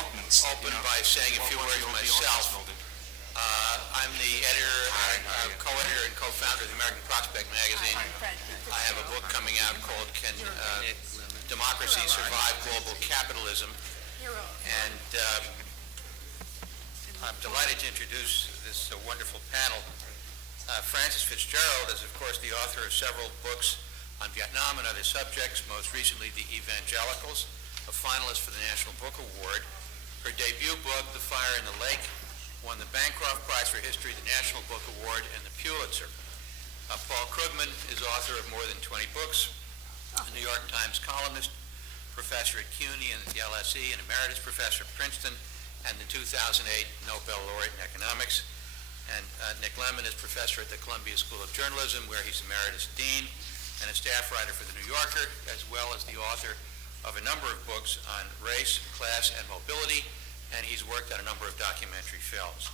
open by saying a few words myself. I'm the editor, co-editor and co-founder of the American Prospect magazine. I have a book coming out called Can Democracy Survive Global Capitalism? And I'm delighted to introduce this wonderful panel. Francis Fitzgerald is, of course, the author of several books on Vietnam and other subjects, most recently The Evangelicals, a finalist for the National Book Award. Her debut book, The Fire in the Lake, won the Bancroft Prize for History, the National Book Award, and the Pulitzer. Paul Krugman is author of more than 20 books, a New York Times columnist, professor at CUNY and the LSE, and emeritus professor at Princeton, and the 2008 Nobel laureate in economics. And Nick Lemon is professor at the Columbia School of Journalism, where he's emeritus dean and a staff writer for The New Yorker, as well as the author of a number of books on race, class, and mobility, and he's worked on a number of documentary films.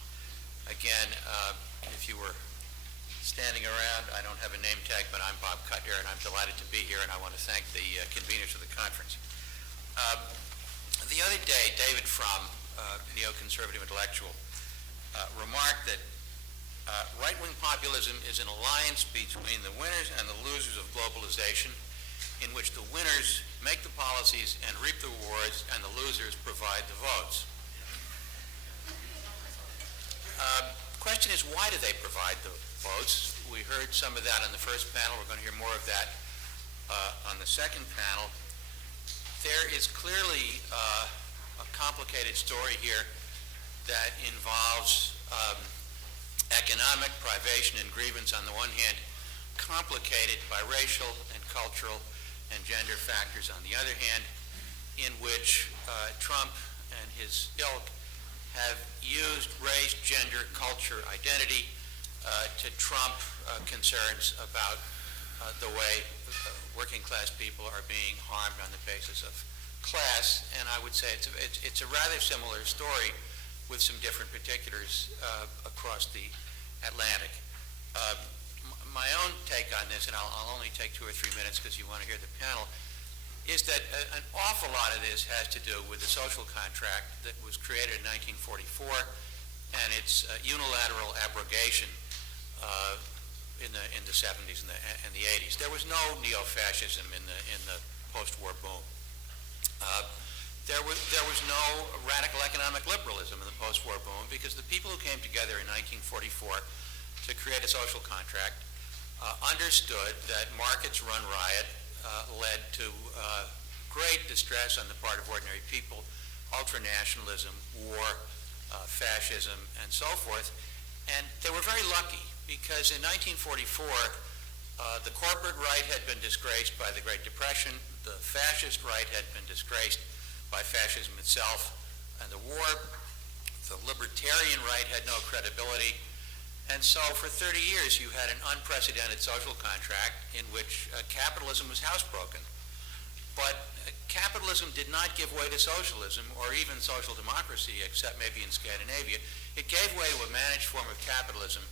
Again, if you were standing around, I don't have a name tag, but I'm Bob Cutler, and I'm delighted to be here, and I want to thank the conveners of the conference. The other day, David Fromm, neoconservative intellectual, remarked that right-wing populism is an alliance between the winners and the losers of globalization, in which the winners make the policies and reap the rewards, and the losers provide the votes. Question is, why do they provide the votes? We heard some of that on the first panel. We're going to hear more of that on the second panel. There is clearly a complicated story here that involves economic privation and grievance on the one hand, complicated by racial and cultural and gender factors on the other hand, in which Trump and his ilk have used race, gender, culture, identity to trump concerns about the way working class people are being harmed on the basis of class. And I would say it's a rather similar story with some different particulars across the Atlantic. My own take on this, and I'll only take 2 or 3 minutes because you want to hear the panel, is that an awful lot of this has to do with the social contract that was created in 1944 and its unilateral abrogation in the 70s and the 80s. There was no neo-fascism in the post-war boom. There was no radical economic liberalism in the post-war boom because the people who came together in 1944 to create a social contract understood that markets run riot led to great distress on the part of ordinary people, ultranationalism, war, fascism, and so forth. And they were very lucky because in 1944, the corporate right had been disgraced by the Great Depression, the fascist right had been disgraced by fascism itself and the war. The libertarian right had no credibility. And so for 30 years you had an unprecedented social contract in which capitalism was housebroken. But capitalism did not give way to socialism or even social democracy, except maybe in Scandinavia. It gave way to a managed form of capitalism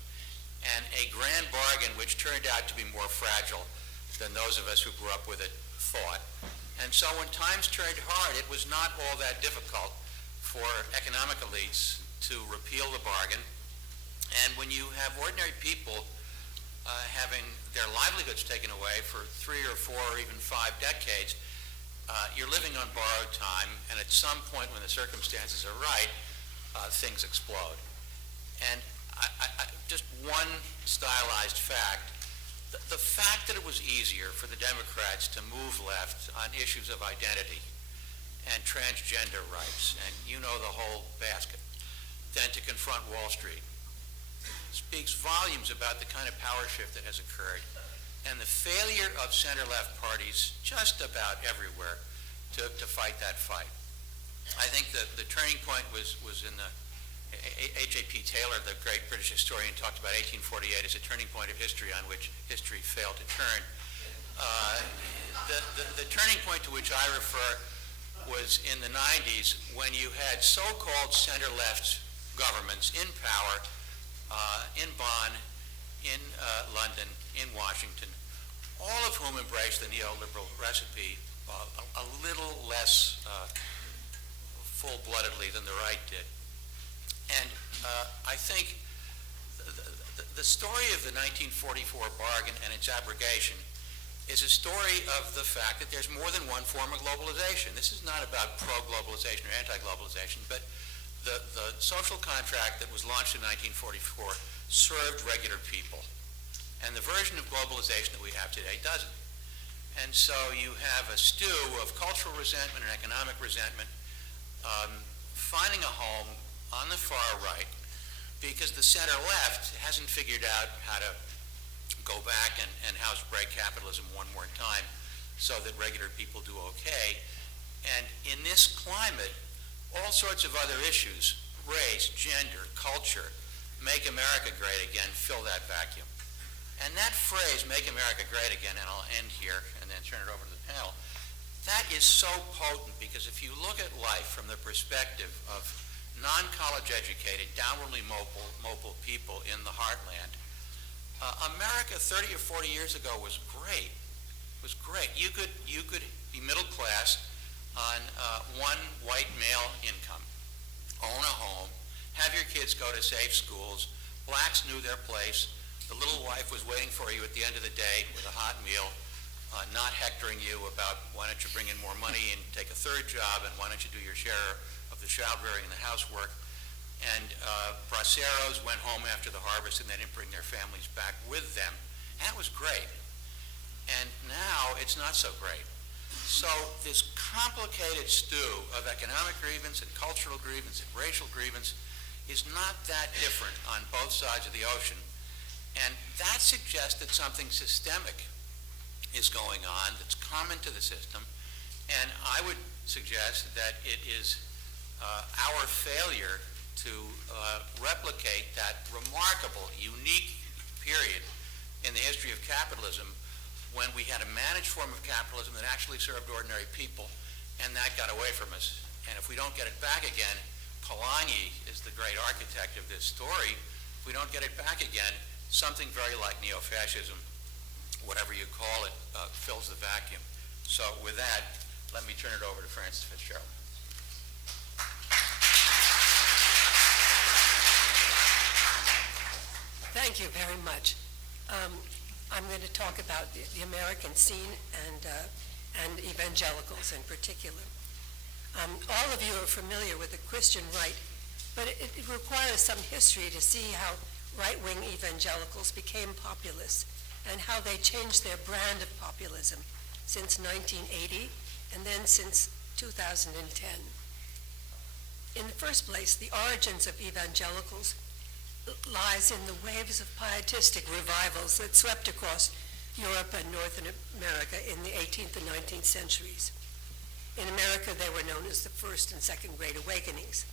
and a grand bargain which turned out to be more fragile than those of us who grew up with it thought. And so when times turned hard, it was not all that difficult for economic elites to repeal the bargain. And when you have ordinary people having their livelihoods taken away for 3 or 4 or even 5 decades, you're living on borrowed time, and at some point when the circumstances are right, things explode. And just one stylized fact, the fact that it was easier for the Democrats to move left on issues of identity and transgender rights, and you know the whole basket, than to confront Wall Street speaks volumes about the kind of power shift that has occurred and the failure of center-left parties just about everywhere to fight that fight. I think the turning point was in the H.A.P. Taylor, the great British historian, talked about 1848 as a turning point of history on which history failed to turn. The turning point to which I refer was in the 90s when you had so-called center-left governments in power in Bonn, in London, in Washington, all of whom embraced the neoliberal recipe a little less full-bloodedly than the right did. And I think the story of the 1944 bargain and its abrogation is a story of the fact that there's more than one form of globalization. This is not about pro-globalization or anti-globalization, but the social contract that was launched in 1944 served regular people. And the version of globalization that we have today doesn't. And so you have a stew of cultural resentment and economic resentment finding a home on the far right because the center left hasn't figured out how to go back and housebreak capitalism one more time so that regular people do okay. And in this climate, all sorts of other issues, race, gender, culture, make America great again, fill that vacuum. And that phrase, make America great again, and I'll end here and then turn it over to the panel, that is so potent because if you look at life from the perspective of non-college educated, downwardly mobile people in the heartland, America 30 or 40 years ago was great. It was great. You could be middle class on one white male income, own a home, have your kids go to safe schools. Blacks knew their place. The little wife was waiting for you at the end of the day with a hot meal, not hectoring you about why don't you bring in more money and take a third job and why don't you do your share of the child rearing and the housework. And braceros went home after the harvest and they didn't bring their families back with them. That was great. And now it's not so great. So this complicated stew of economic grievance and cultural grievance and racial grievance is not that different on both sides of the ocean. And that suggests that something systemic is going on that's common to the system. And I would suggest that it is our failure to replicate that remarkable, unique period in the history of capitalism when we had a managed form of capitalism that actually served ordinary people, and that got away from us. And if we don't get it back again, Polanyi is the great architect of this story. If we don't get it back again, something very like neo-fascism, whatever you call it, fills the vacuum. So with that, let me turn it over to Francis Fitzgerald. Thank you very much. I'm going to talk about the American scene and evangelicals in particular. All of you are familiar with the Christian right, but it requires some history to see how right-wing evangelicals became populists and how they changed their brand of populism since 1980 and then since 2010. In the first place, the origins of evangelicals lies in the waves of pietistic revivals that swept across Europe and North America in the 18th and 19th centuries. In America, they were known as the First and Second Great Awakenings.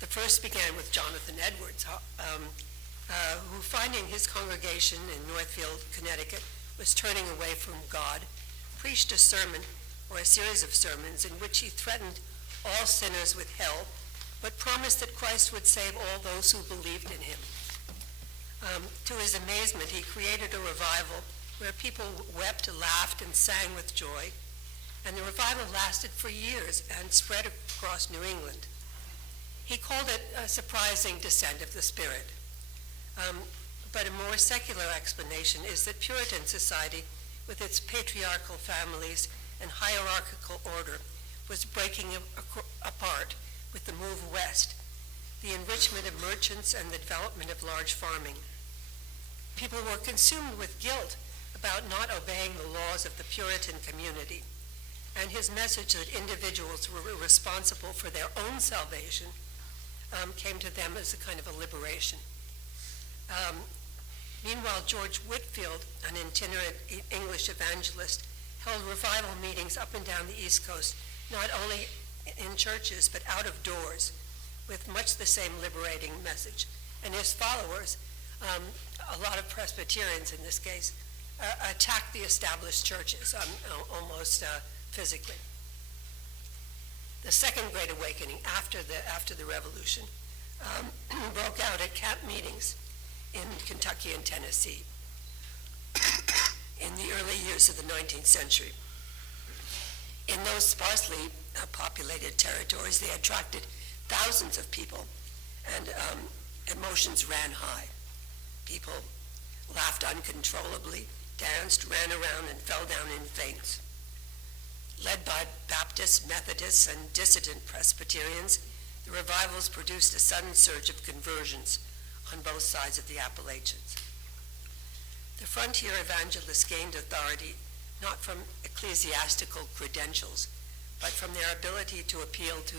The first began with Jonathan Edwards, who, finding his congregation in Northfield, Connecticut, was turning away from God, preached a sermon or a series of sermons in which he threatened all sinners with hell, but promised that Christ would save all those who believed in him. To his amazement, he created a revival where people wept, laughed, and sang with joy, and the revival lasted for years and spread across New England. He called it a surprising descent of the Spirit. But a more secular explanation is that Puritan society, with its patriarchal families and hierarchical order, was breaking apart with the move west, the enrichment of merchants and the development of large farming. People were consumed with guilt about not obeying the laws of the Puritan community, and his message that individuals were responsible for their own salvation came to them as a kind of a liberation. Meanwhile, George Whitefield, an itinerant English evangelist, held revival meetings up and down the East Coast, not only in churches, but out of doors, with much the same liberating message. And his followers, a lot of Presbyterians in this case, attacked the established churches almost physically. The Second Great Awakening after the Revolution broke out at camp meetings in Kentucky and Tennessee in the early years of the 19th century. In those sparsely populated territories. They attracted thousands of people, and emotions ran high. People laughed uncontrollably, danced, ran around, and fell down in faints. Led by Baptists, Methodists, and dissident Presbyterians, the revivals produced a sudden surge of conversions on both sides of the Appalachians. The frontier evangelists gained authority not from ecclesiastical credentials, but from their ability to appeal to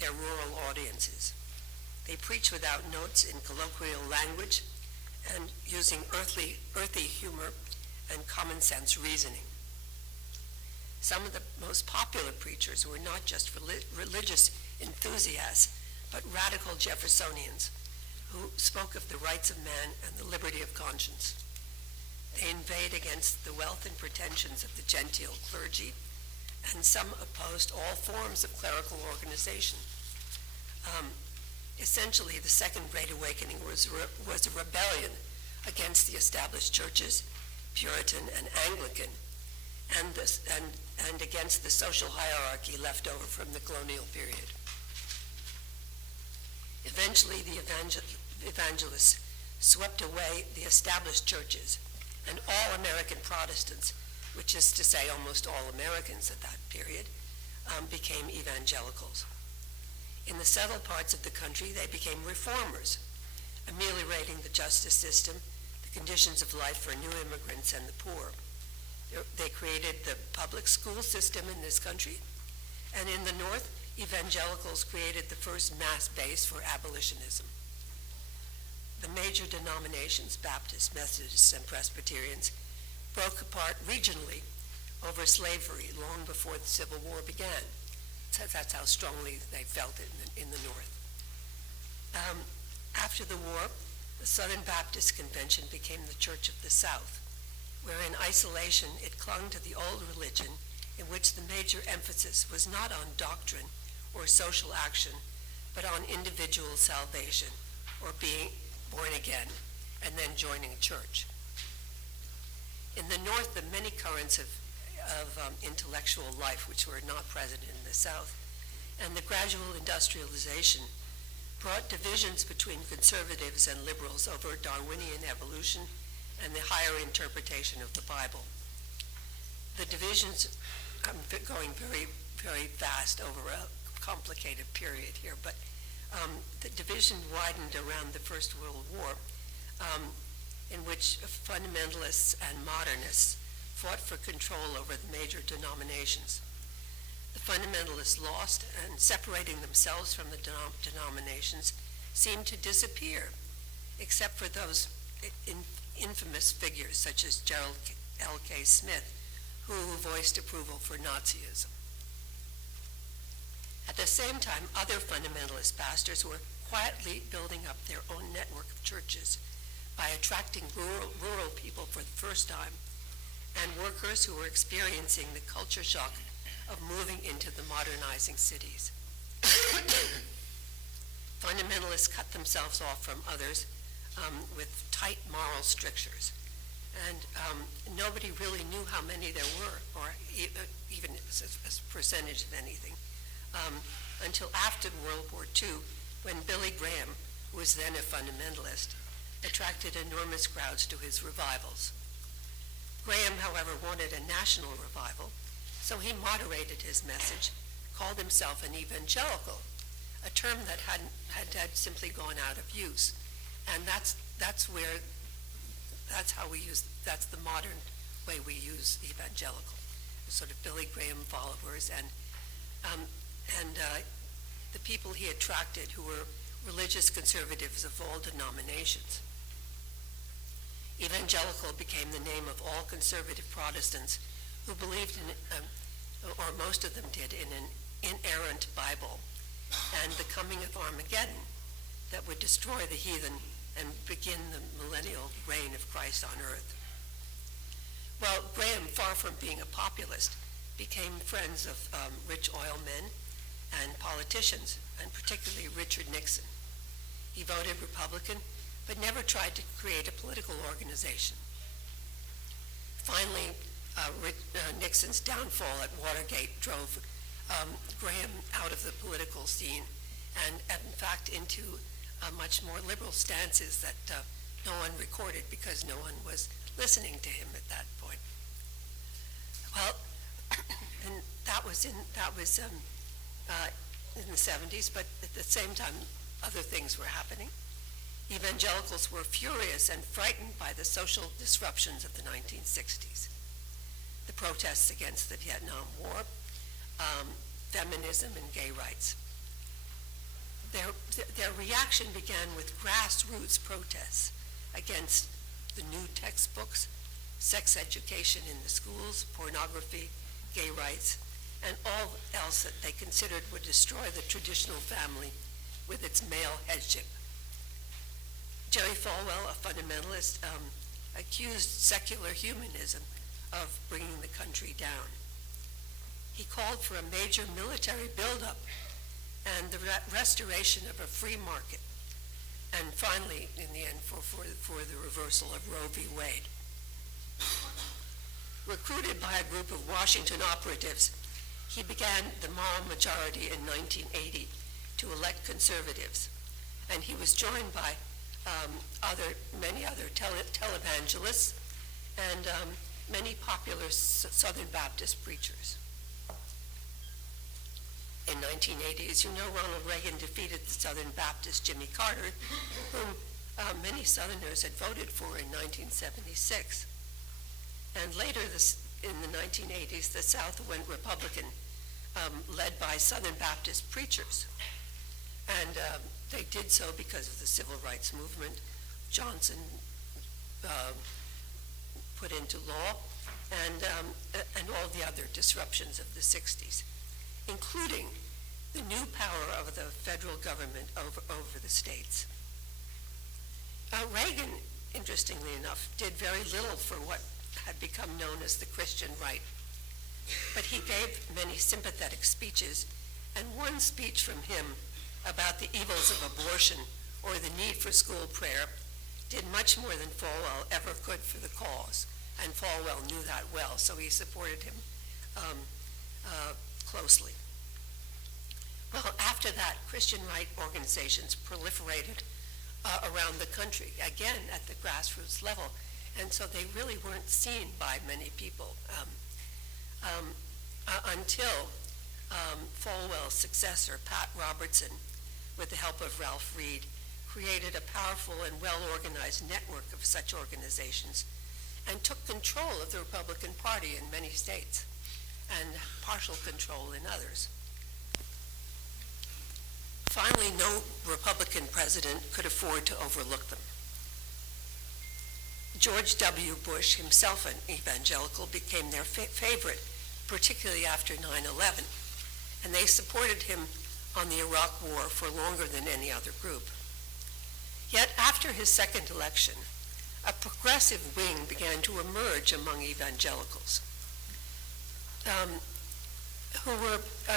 their rural audiences. They preached without notes in colloquial language and using earthy humor and common sense reasoning. Some of the most popular preachers were not just religious enthusiasts, but radical Jeffersonians who spoke of the rights of man and the liberty of conscience. They inveighed against the wealth and pretensions of the genteel clergy, and some opposed all forms of clerical organization. Essentially, the Second Great Awakening was a rebellion against the established churches, Puritan and Anglican, and against the social hierarchy left over from the colonial period. Eventually, the evangelists swept away the established churches, and all American Protestants, which is to say almost all Americans at that period, became evangelicals. In the settled parts of the country, they became reformers, ameliorating the justice system, the conditions of life for new immigrants and the poor. They created the public school system in this country, and in the North, evangelicals created the first mass base for abolitionism. The major denominations, Baptists, Methodists, and Presbyterians, broke apart regionally over slavery long before the Civil War began. So that's how strongly they felt it in the North. After the war, the Southern Baptist Convention became the Church of the South, where in isolation it clung to the old religion in which the major emphasis was not on doctrine or social action, but on individual salvation or being born again and then joining a church. In the North, the many currents of intellectual life which were not present in the South, and the gradual industrialization brought divisions between conservatives and liberals over Darwinian evolution and the higher interpretation of the Bible. The divisions, I'm going very, very fast over a complicated period here, but the division widened around the First World War, in which fundamentalists and modernists fought for control over the major denominations. The fundamentalists lost, and separating themselves from the denominations seemed to disappear, except for those infamous figures such as Gerald L.K. Smith, who voiced approval for Nazism. At the same time, other fundamentalist pastors were quietly building up their own network of churches by attracting rural people for the first time, and workers who were experiencing the culture shock of moving into the modernizing cities. Fundamentalists cut themselves off from others with tight moral strictures, and nobody really knew how many there were, or even as a percentage of anything, until after World War II, when Billy Graham, who was then a fundamentalist, attracted enormous crowds to his revivals. Graham, however, wanted a national revival, so he moderated his message, called himself an evangelical, a term that had simply gone out of use. And that's the modern way we use evangelical, sort of Billy Graham followers and the people he attracted who were religious conservatives of all denominations. Evangelical became the name of all conservative Protestants who believed in, or most of them did, in an inerrant Bible and the coming of Armageddon that would destroy the heathen and begin the millennial reign of Christ on earth. Well, Graham, far from being a populist, became friends of rich oil men and politicians, and particularly Richard Nixon. He voted Republican, but never tried to create a political organization. Finally, Nixon's downfall at Watergate drove Graham out of the political scene and in fact into much more liberal stances that no one recorded because no one was listening to him at that point. Well, and that was in the 70s, but at the same time, other things were happening. Evangelicals were furious and frightened by the social disruptions of the 1960s. The protests against the Vietnam War, feminism and gay rights. Their reaction began with grassroots protests against the new textbooks, sex education in the schools, pornography, gay rights, and all else that they considered would destroy the traditional family with its male headship. Jerry Falwell, a fundamentalist, accused secular humanism of bringing the country down. He called for a major military buildup and the restoration of a free market, and finally, in the end, for the reversal of Roe v. Wade. Recruited by a group of Washington operatives, he began the moral majority in 1980 to elect conservatives, and he was joined by many other televangelists and many popular Southern Baptist preachers. In 1980, as you know, Ronald Reagan defeated the Southern Baptist Jimmy Carter, whom many Southerners had voted for in 1976. And later, in the 1980s, the South went Republican, led by Southern Baptist preachers. And they did so because of the civil rights movement Johnson put into law, and all the other disruptions of the 60s, including the new power of the federal government over the states. Reagan, interestingly enough, did very little for what had become known as the Christian right, but he gave many sympathetic speeches, and one speech from him about the evils of abortion or the need for school prayer did much more than Falwell ever could for the cause, and Falwell knew that well, so he supported him closely. Well, after that, Christian right organizations proliferated around the country, again at the grassroots level, and so they really weren't seen by many people until Falwell's successor, Pat Robertson, with the help of Ralph Reed, created a powerful and well-organized network of such organizations and took control of the Republican Party in many states and partial control in others. Finally, no Republican president could afford to overlook them. George W. Bush, himself an evangelical, became their favorite, particularly after 9/11, and they supported him on the Iraq War for longer than any other group. Yet after his second election, a progressive wing began to emerge among evangelicals,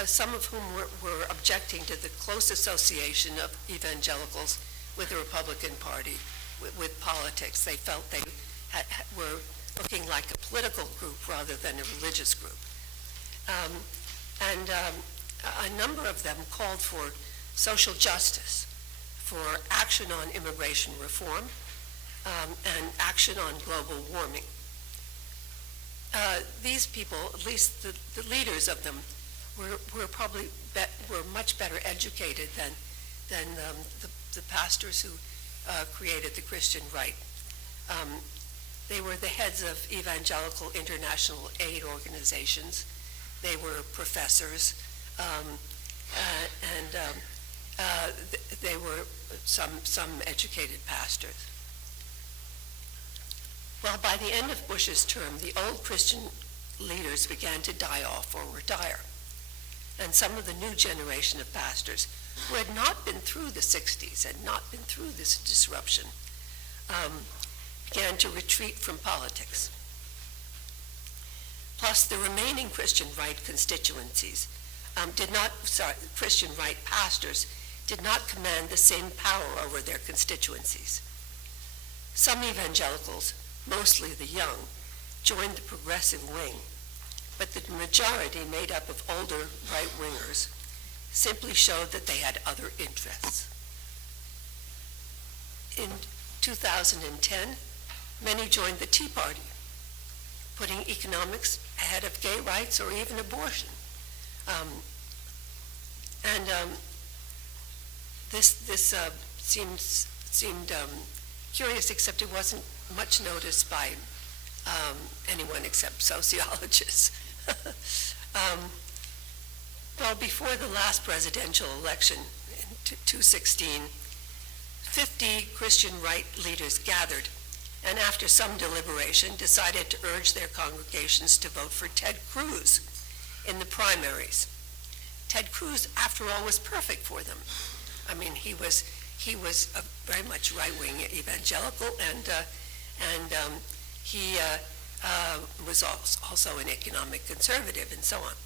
some of whom were objecting to the close association of evangelicals with the Republican Party, with politics. They felt they were looking like a political group rather than a religious group. A number of them called for social justice, for action on immigration reform, and action on global warming. These people, at least the leaders of them, were probably much better educated than the pastors who created the Christian right. They were the heads of evangelical international aid organizations. They were professors, and they were some educated pastors. Well, by the end of Bush's term, the old Christian leaders began to die off or retire. And some of the new generation of pastors who had not been through the 60s, had not been through this disruption, began to retreat from politics. Plus, the remaining Christian right constituencies Christian right pastors did not command the same power over their constituencies. Some evangelicals, mostly the young, joined the progressive wing, but the majority, made up of older right-wingers, simply showed that they had other interests. In 2010, many joined the Tea Party, putting economics ahead of gay rights or even abortion. This seemed curious, except it wasn't much noticed by anyone except sociologists. Well, before the last presidential election in 2016, 50 Christian right leaders gathered, and after some deliberation decided to urge their congregations to vote for Ted Cruz in the primaries. Ted Cruz, after all, was perfect for them. I mean, he was a very much right-wing evangelical, and he was also an economic conservative, and so on.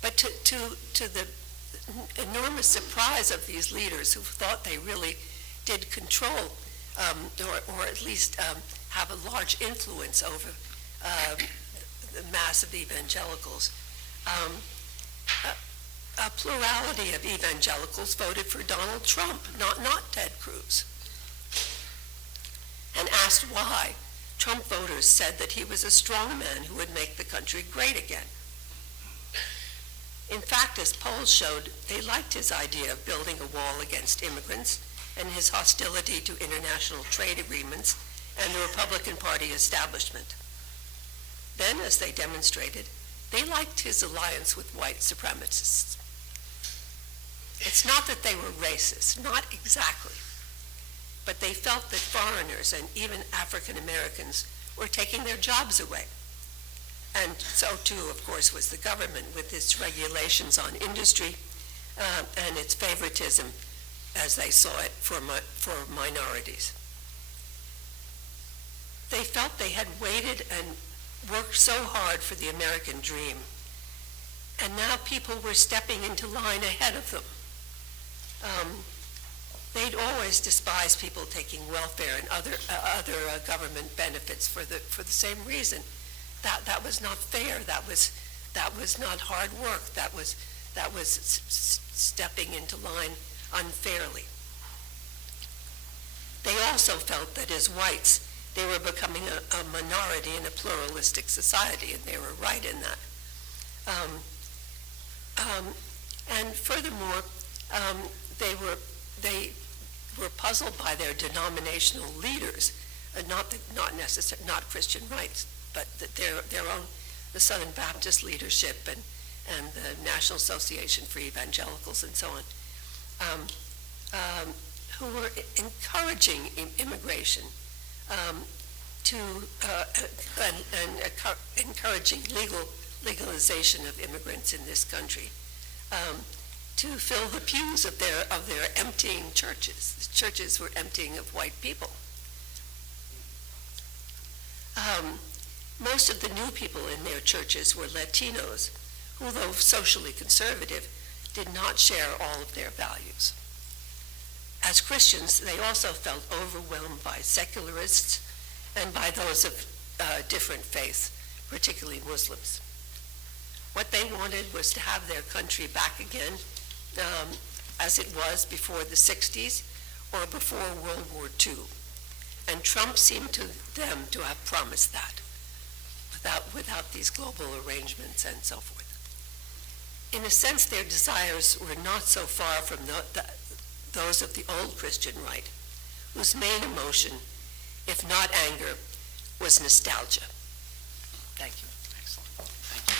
But to the enormous surprise of these leaders who thought they really did control, or at least have a large influence over the mass of evangelicals, a plurality of evangelicals voted for Donald Trump, not Ted Cruz. And asked why, Trump voters said that he was a strong man who would make the country great again. In fact, as polls showed, they liked his idea of building a wall against immigrants and his hostility to international trade agreements and the Republican Party establishment. Then, as they demonstrated, they liked his alliance with white supremacists. It's not that they were racist, not exactly, but they felt that foreigners and even African Americans were taking their jobs away. And so too, of course, was the government with its regulations on industry and its favoritism, as they saw it, for minorities. They felt they had waited and worked so hard for the American dream, and now people were stepping into line ahead of them. They'd always despised people taking welfare and other government benefits for the same reason. That was not fair. That was not hard work. That was stepping into line unfairly. They also felt that as whites, they were becoming a minority in a pluralistic society, and they were right in that. And furthermore, they were puzzled by their denominational leaders, not Christian rights, but their own, the Southern Baptist leadership and the National Association for Evangelicals and so on, who were encouraging immigration encouraging legalization of immigrants in this country, to fill the pews of their emptying churches. The churches were emptying of white people. Most of the new people in their churches were Latinos, who, though socially conservative, did not share all of their values. As Christians, they also felt overwhelmed by secularists and by those of different faiths, particularly Muslims. What they wanted was to have their country back again as it was before the 60s or before World War II. And Trump seemed to them to have promised that without these global arrangements and so forth. In a sense, their desires were not so far from those of the old Christian right, whose main emotion, if not anger, was nostalgia. Thank you. Excellent. Thank you.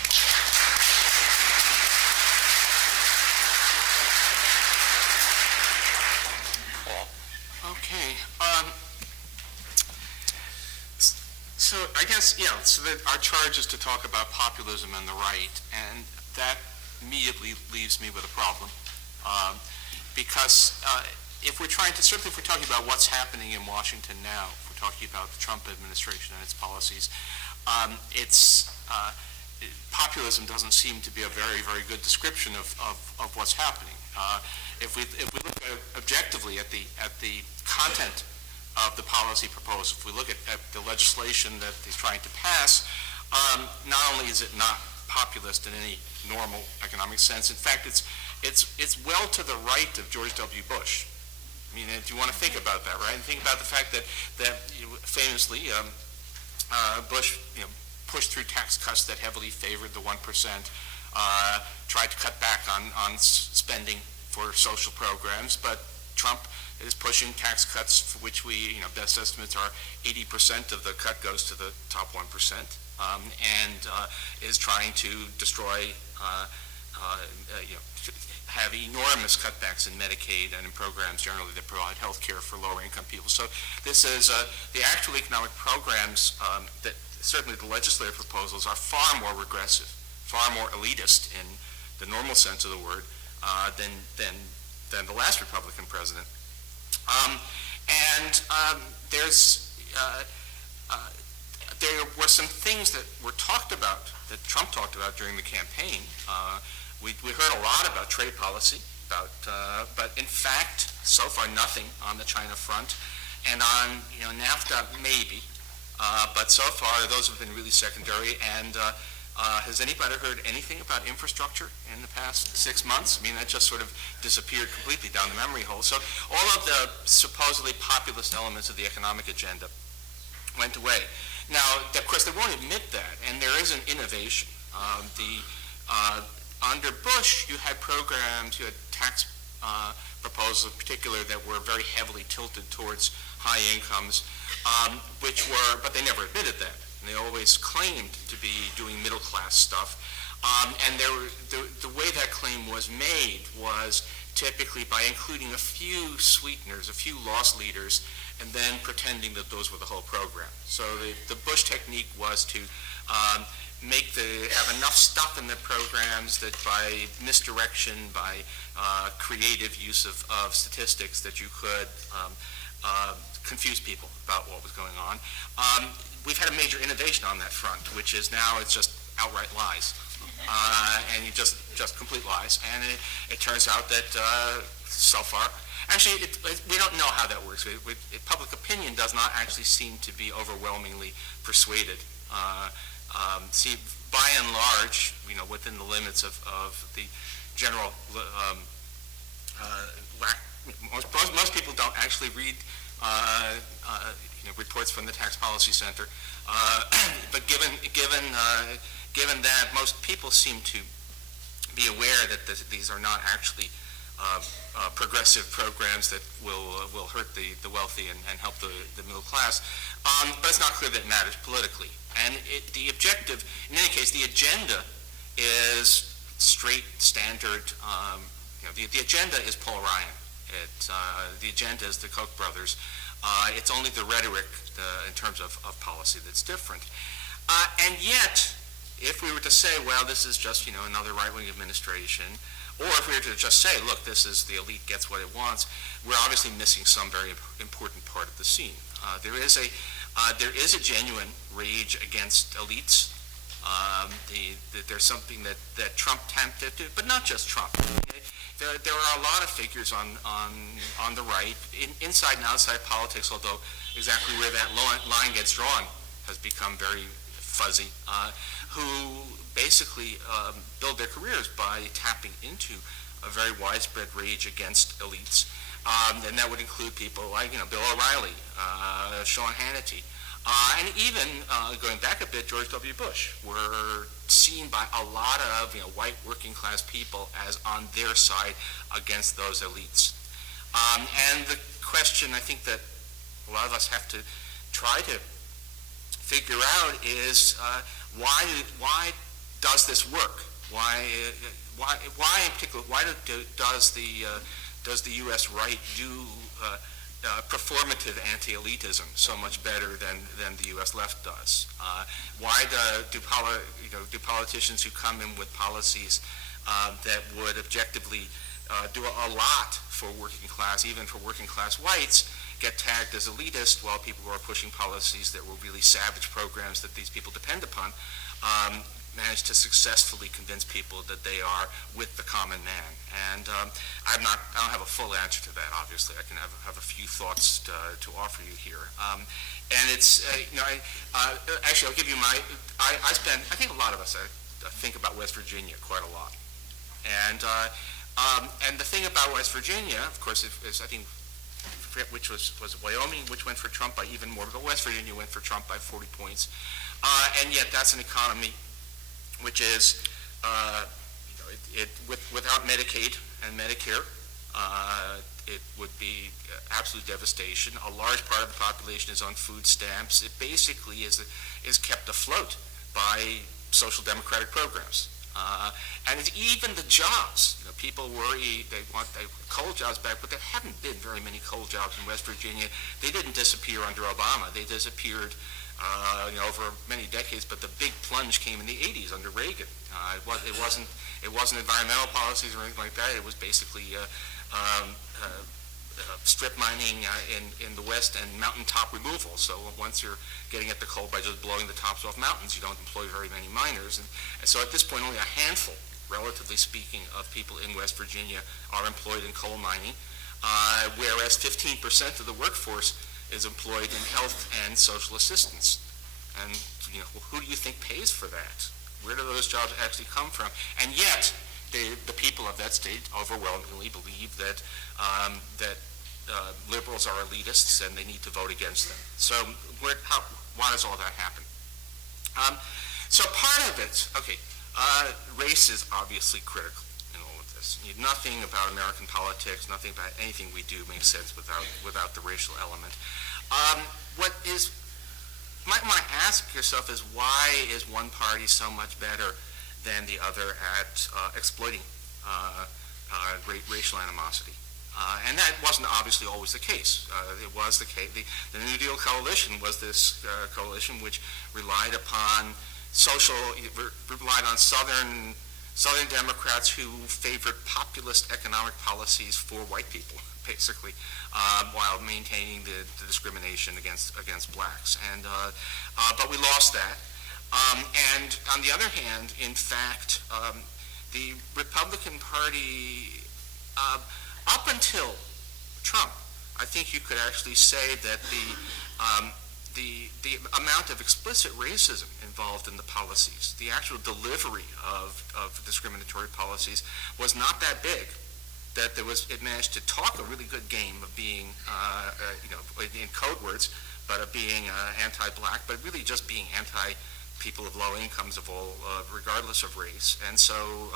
Paul. Okay. So I guess, so that our charge is to talk about populism and the right, and that immediately leaves me with a problem. Because if we're talking about what's happening in Washington now, if we're talking about the Trump administration and its policies, populism doesn't seem to be a very, very good description of what's happening. If we look objectively at the content of the policy proposal, if we look at the legislation that he's trying to pass, Not only is it not populist in any normal economic sense, in fact, it's well to the right of George W. Bush. I mean, if you want to think about that, right? And think about the fact that famously Bush, pushed through tax cuts that heavily favored the 1%, tried to cut back on spending for social programs, but Trump is pushing tax cuts for which we, best estimates are 80% of the cut goes to the top 1%, and is trying to destroy, have enormous cutbacks in Medicaid and in programs generally that provide health care for lower income people. So this is, the actual economic programs that certainly the legislative proposals are far more regressive, far more elitist in the normal sense of the word than the last Republican president. There were some things that were talked about, that Trump talked about during the campaign. We heard a lot about trade policy, but in fact, so far nothing on the China front, and on NAFTA maybe, but so far those have been really secondary. And has anybody heard anything about infrastructure in the past 6 months? I mean, that just sort of disappeared completely down the memory hole. So all of the supposedly populist elements of the economic agenda went away. Now, of course, they won't admit that, and there is an innovation. Under Bush, you had programs, you had tax proposals in particular that were very heavily tilted towards high incomes, but they never admitted that. And they always claimed to be doing middle class stuff. And the way that claim was made was typically by including a few sweeteners, a few loss leaders, and then pretending that those were the whole program. So the Bush technique was to have enough stuff in the programs that by misdirection, by creative use of statistics, that you could confuse people about what was going on. We've had a major innovation on that front, which is now it's just outright lies, and you just complete lies. And it turns out that so far, actually, we don't know how that works. Public opinion does not actually seem to be overwhelmingly persuaded. By and large, within the limits of the general, most people don't actually read reports from the Tax Policy Center. But given that, most people seem to be aware that these are not actually progressive programs that will hurt the wealthy and help the middle class. But it's not clear that it matters politically. And the objective, in any case, the agenda is straight, standard. The agenda is Paul Ryan. The agenda is the Koch brothers. It's only the rhetoric in terms of policy that's different. And yet, if we were to say, well, this is just another right-wing administration, or if we were to just say, look, this is the elite gets what it wants, we're obviously missing some very important part of the scene. There is a genuine rage against elites. There's something that Trump tempted to, but not just Trump. There are a lot of figures on the right, inside and outside politics, although exactly where that line gets drawn has become very fuzzy, who basically build their careers by tapping into a very widespread rage against elites. And that would include people like Bill O'Reilly, Sean Hannity, and even going back a bit, George W. Bush were seen by a lot of white working class people as on their side against those elites. And the question I think that a lot of us have to try to figure out is why does this work? Why in particular? Why does the U.S. right do performative anti-elitism so much better than the U.S. left does? Why do politicians who come in with policies that would objectively do a lot for working class, even for working class whites, get tagged as elitist, while people who are pushing policies that were really savage programs that these people depend upon managed to successfully convince people that they are with the common man. And I don't have a full answer to that, obviously. I can have a few thoughts to offer you here. And it's, actually, I'll give you I think a lot of us think about West Virginia quite a lot. And the thing about West Virginia, of course, is I think Fritt, which was Wyoming, which went for Trump by even more, but West Virginia went for Trump by 40 points. And yet that's an economy which is, without Medicaid and Medicare, it would be absolute devastation. A large part of the population is on food stamps. It basically is kept afloat by social democratic programs. And it's even the jobs. People worry they want coal jobs back, but there haven't been very many coal jobs in West Virginia. They didn't disappear under Obama. They disappeared over many decades, but the big plunge came in the 80s under Reagan. It wasn't environmental policies or anything like that. It was basically strip mining in the West and mountaintop removal. So once you're getting at the coal by just blowing the tops off mountains, you don't employ very many miners. And so at this point, only a handful, relatively speaking, of people in West Virginia are employed in coal mining, whereas 15% of the workforce is employed in health and social assistance. And who do you think pays for that? Where do those jobs actually come from? And yet, the people of that state overwhelmingly believe that liberals are elitists and they need to vote against them. So why does all that happen? So part of it, race is obviously critical in all of this. Nothing about American politics, nothing about anything we do makes sense without the racial element. What you might want to ask yourself is, why is one party so much better than the other at exploiting racial animosity? And that wasn't obviously always the case. It was the case. The New Deal coalition was this coalition which relied on Southern Democrats who favored populist economic policies for white people, basically, while maintaining the discrimination against blacks. And but we lost that. And on the other hand, in fact, the Republican Party, up until Trump, I think you could actually say that the amount of explicit racism involved in the policies, the actual delivery of discriminatory policies, was not that big. That it managed to talk a really good game of being, in code words, but of being anti-black, but really just being anti-people of low incomes of all, regardless of race. And so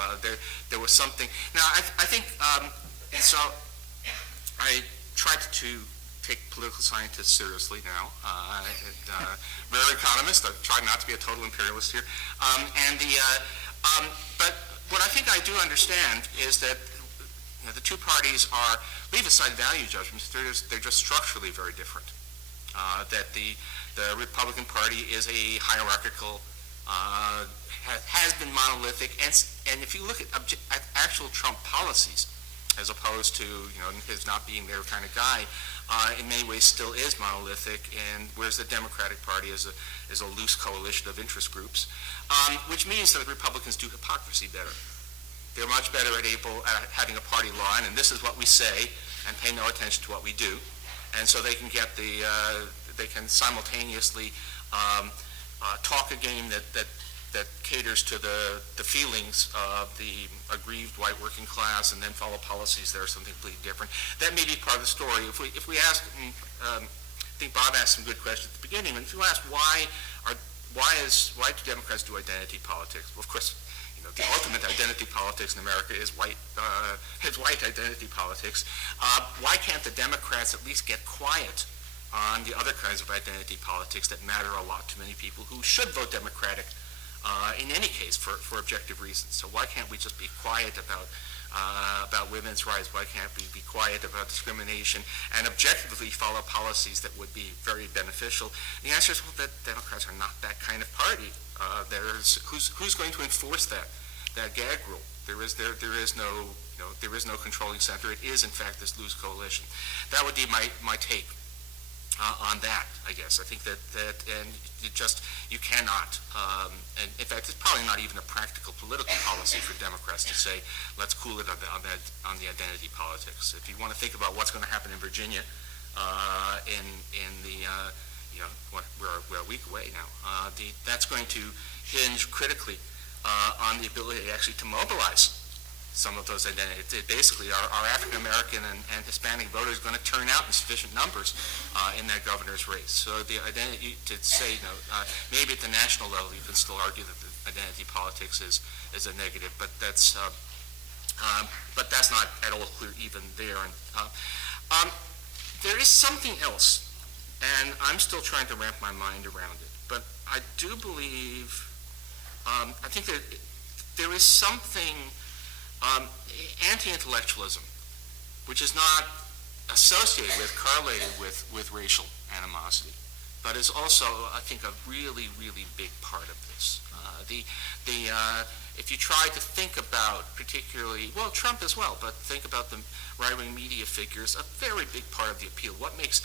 there was something. Now I think. And so I tried to take political scientists seriously now. Rare economist. I tried not to be a total imperialist here. But what I think I do understand is that the two parties leave aside value judgments. They're just structurally very different. That the Republican Party is a hierarchical, has been monolithic, and if you look at actual Trump policies, as opposed to his not being their kind of guy, in many ways still is monolithic, and whereas the Democratic Party is a loose coalition of interest groups, which means that the Republicans do hypocrisy better. They're much better at having a party line, and this is what we say, and pay no attention to what we do, and so they can get they can simultaneously talk a game that caters to the feelings of the aggrieved white working class, and then follow policies that are something completely different. That may be part of the story. If we ask, I think Bob asked some good questions at the beginning. And if you ask why do Democrats do identity politics? Well, of course, the ultimate identity politics in America is white identity politics. Why can't the Democrats at least get quiet on the other kinds of identity politics that matter a lot to many people who should vote Democratic? In any case, for objective reasons. So why can't we just be quiet about women's rights? Why can't we be quiet about discrimination and objectively follow policies that would be very beneficial? The answer is, well, that Democrats are not that kind of party. Who's going to enforce that gag rule? There is no controlling center. It is in fact this loose coalition. That would be my take on that, I guess. I think that and you cannot, and in fact, it's probably not even a practical political policy for Democrats to say, let's cool it on the identity politics. If you want to think about what's going to happen in Virginia, in the we're a week away now, that's going to hinge critically on the ability actually to mobilize some of those identities. Basically, our African American and Hispanic voters are going to turn out in sufficient numbers in that governor's race. So the identity, to say, maybe at the national level, you can still argue that the identity politics is a negative, but that's not at all clear even there. There is something else, and I'm still trying to wrap my mind around it. But I do believe, I think that there is something anti-intellectualism, which is not associated with, correlated with racial animosity, but is also, I think, a really, really big part of this. If you try to think about particularly, well, Trump as well, but think about the right-wing media figures, a very big part of the appeal. What makes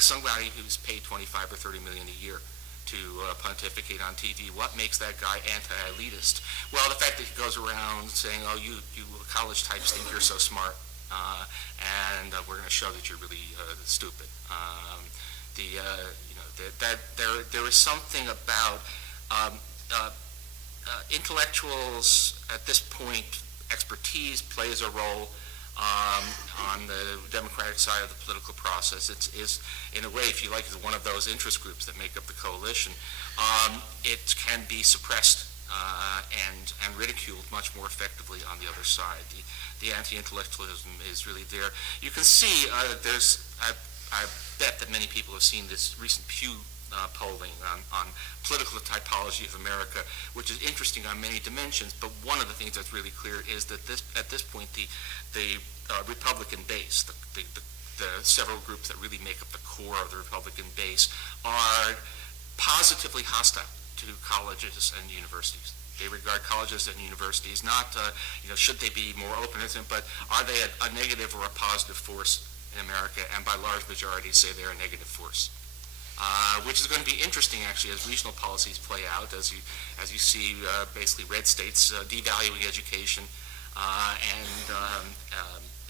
somebody who's paid 25 or 30 million a year to pontificate on TV, what makes that guy anti-elitist? Well, the fact that he goes around saying, oh, you college types think you're so smart, and we're going to show that you're really stupid. There is something about intellectuals at this point, expertise plays a role on the Democratic side of the political process. It is, in a way, if you like, is one of those interest groups that make up the coalition. It can be suppressed and ridiculed much more effectively on the other side. The anti-intellectualism is really there. You can see I bet that many people have seen this recent Pew polling on political typology of America, which is interesting on many dimensions, but one of the things that's really clear is that at this point, the Republican base, the several groups that really make up the core of the Republican base, are positively hostile to colleges and universities. They regard colleges and universities not, should they be more open, but are they a negative or a positive force in America? And by large majorities say they're a negative force. Which is going to be interesting, actually, as regional policies play out, as you see basically red states devaluing education,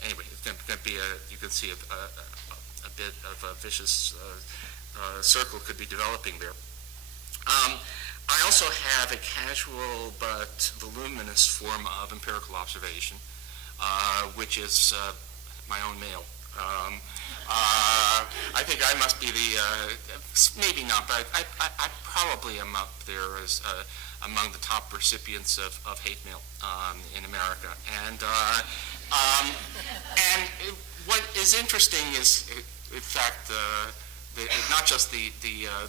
anyway, it's going to be you can see a bit of a vicious circle could be developing there. I also have a casual but voluminous form of empirical observation, which is my own mail. I think I must be maybe not, but I probably am up there as among the top recipients of hate mail in America. And what is interesting is, in fact, not just the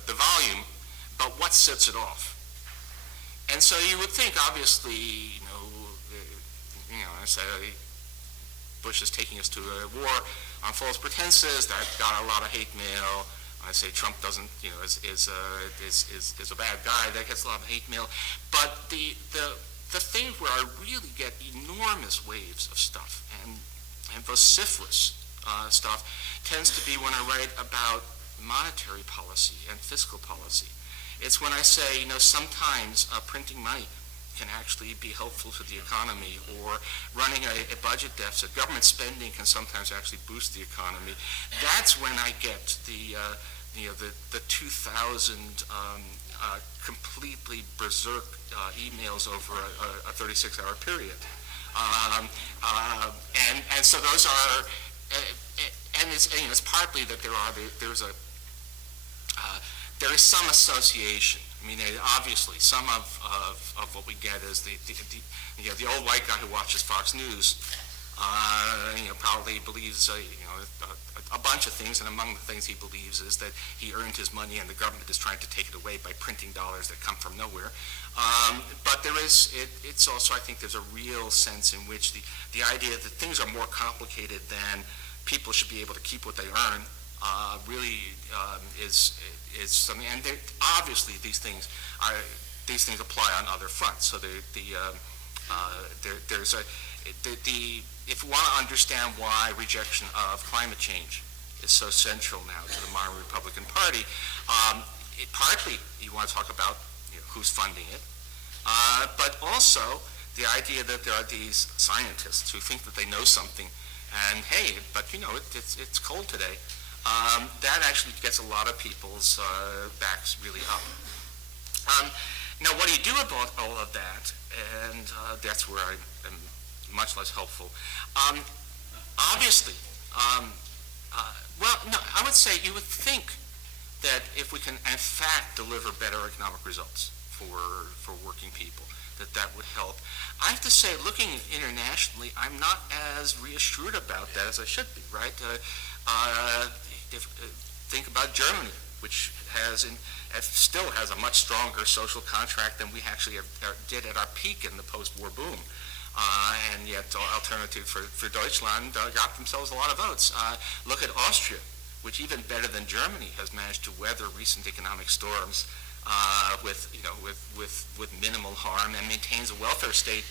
volume, but what sets it off. And so you would think, obviously, I say Bush is taking us to a war on false pretenses. That got a lot of hate mail. I say Trump doesn't, is a bad guy. That gets a lot of hate mail. But the thing where I really get enormous waves of stuff and vociferous stuff tends to be when I write about monetary policy and fiscal policy. It's when I say, sometimes printing money can actually be helpful to the economy, or running a budget deficit. Government spending can sometimes actually boost the economy. That's when I get the 2,000 completely berserk emails over a 36-hour period. And so those are, and it's partly that there is some association. I mean, obviously, some of what we get is the old white guy who watches Fox News, probably believes a bunch of things, and among the things he believes is that he earned his money and the government is trying to take it away by printing dollars that come from nowhere. But it's also, I think, there's a real sense in which the idea that things are more complicated than people should be able to keep what they earn really is something, and obviously these things apply on other fronts. So if you want to understand why rejection of climate change is so central now to the modern Republican Party. Partly, you want to talk about who's funding it, but also the idea that there are these scientists who think that they know something, and hey, but it's cold today. That actually gets a lot of people's backs really up. Now, what do you do about all of that? And that's where I am much less hopeful. Obviously, well, no, I would say you would think that if we can, in fact, deliver better economic results for working people, that would help. I have to say, looking internationally, I'm not as reassured about that as I should be, right? Think about Germany, which still has a much stronger social contract than we actually did at our peak in the post-war boom. And yet, Alternative for Deutschland got themselves a lot of votes. Look at Austria, which even better than Germany has managed to weather recent economic storms with minimal harm and maintains a welfare state,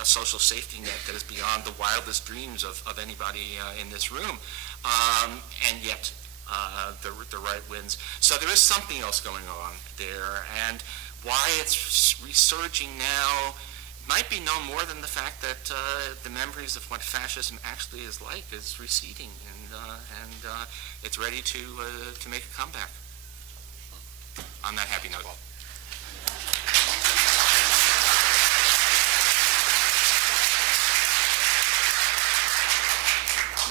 a social safety net that is beyond the wildest dreams of anybody in this room. And yet, the right wins. So there is something else going on there, and why it's resurging now might be no more than the fact that the memories of what fascism actually is like is receding, and it's ready to make a comeback. On that happy note.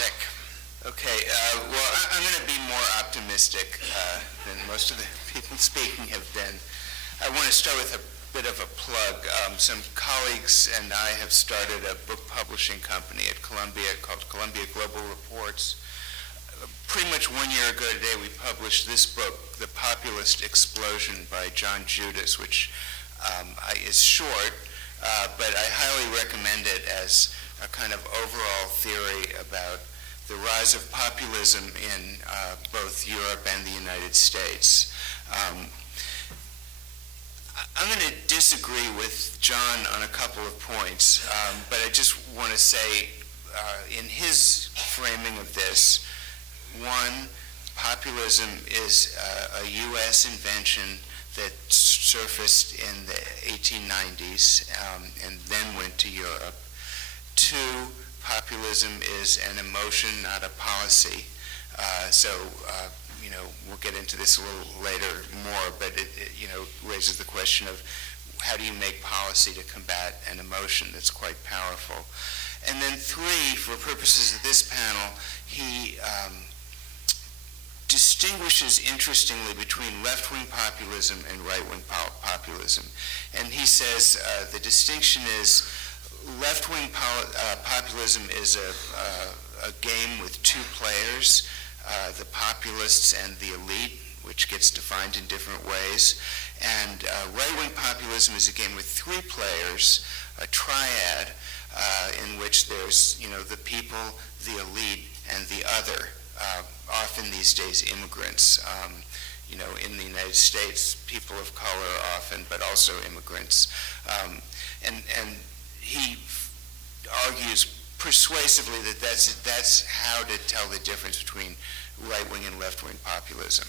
Nick. Okay, well, I'm going to be more optimistic than most of the people speaking have been. I want to start with a bit of a plug. Some colleagues and I have started a book publishing company at Columbia called Columbia Global Reports. Pretty much 1 year ago today, we published this book, The Populist Explosion by John Judas, which is short, but I highly recommend it as a kind of overall theory about the rise of populism in both Europe and the United States. I'm going to disagree with John on a couple of points, but I just want to say, in his framing of this, one, populism is a U.S. invention that surfaced in the 1890s and then went to Europe. Two, populism is an emotion, not a policy. We'll get into this a little later more, but it raises the question of how do you make policy to combat an emotion that's quite powerful. And then three, for purposes of this panel, he distinguishes interestingly between left-wing populism and right-wing populism. And he says the distinction is left-wing populism is a game with two players, the populists and the elite, which gets defined in different ways. And right-wing populism is a game with three players, a triad, in which there's, the people, the elite, and the other, often these days immigrants. In the United States, people of color often, but also immigrants. And he argues persuasively that that's how to tell the difference between right-wing and left-wing populism.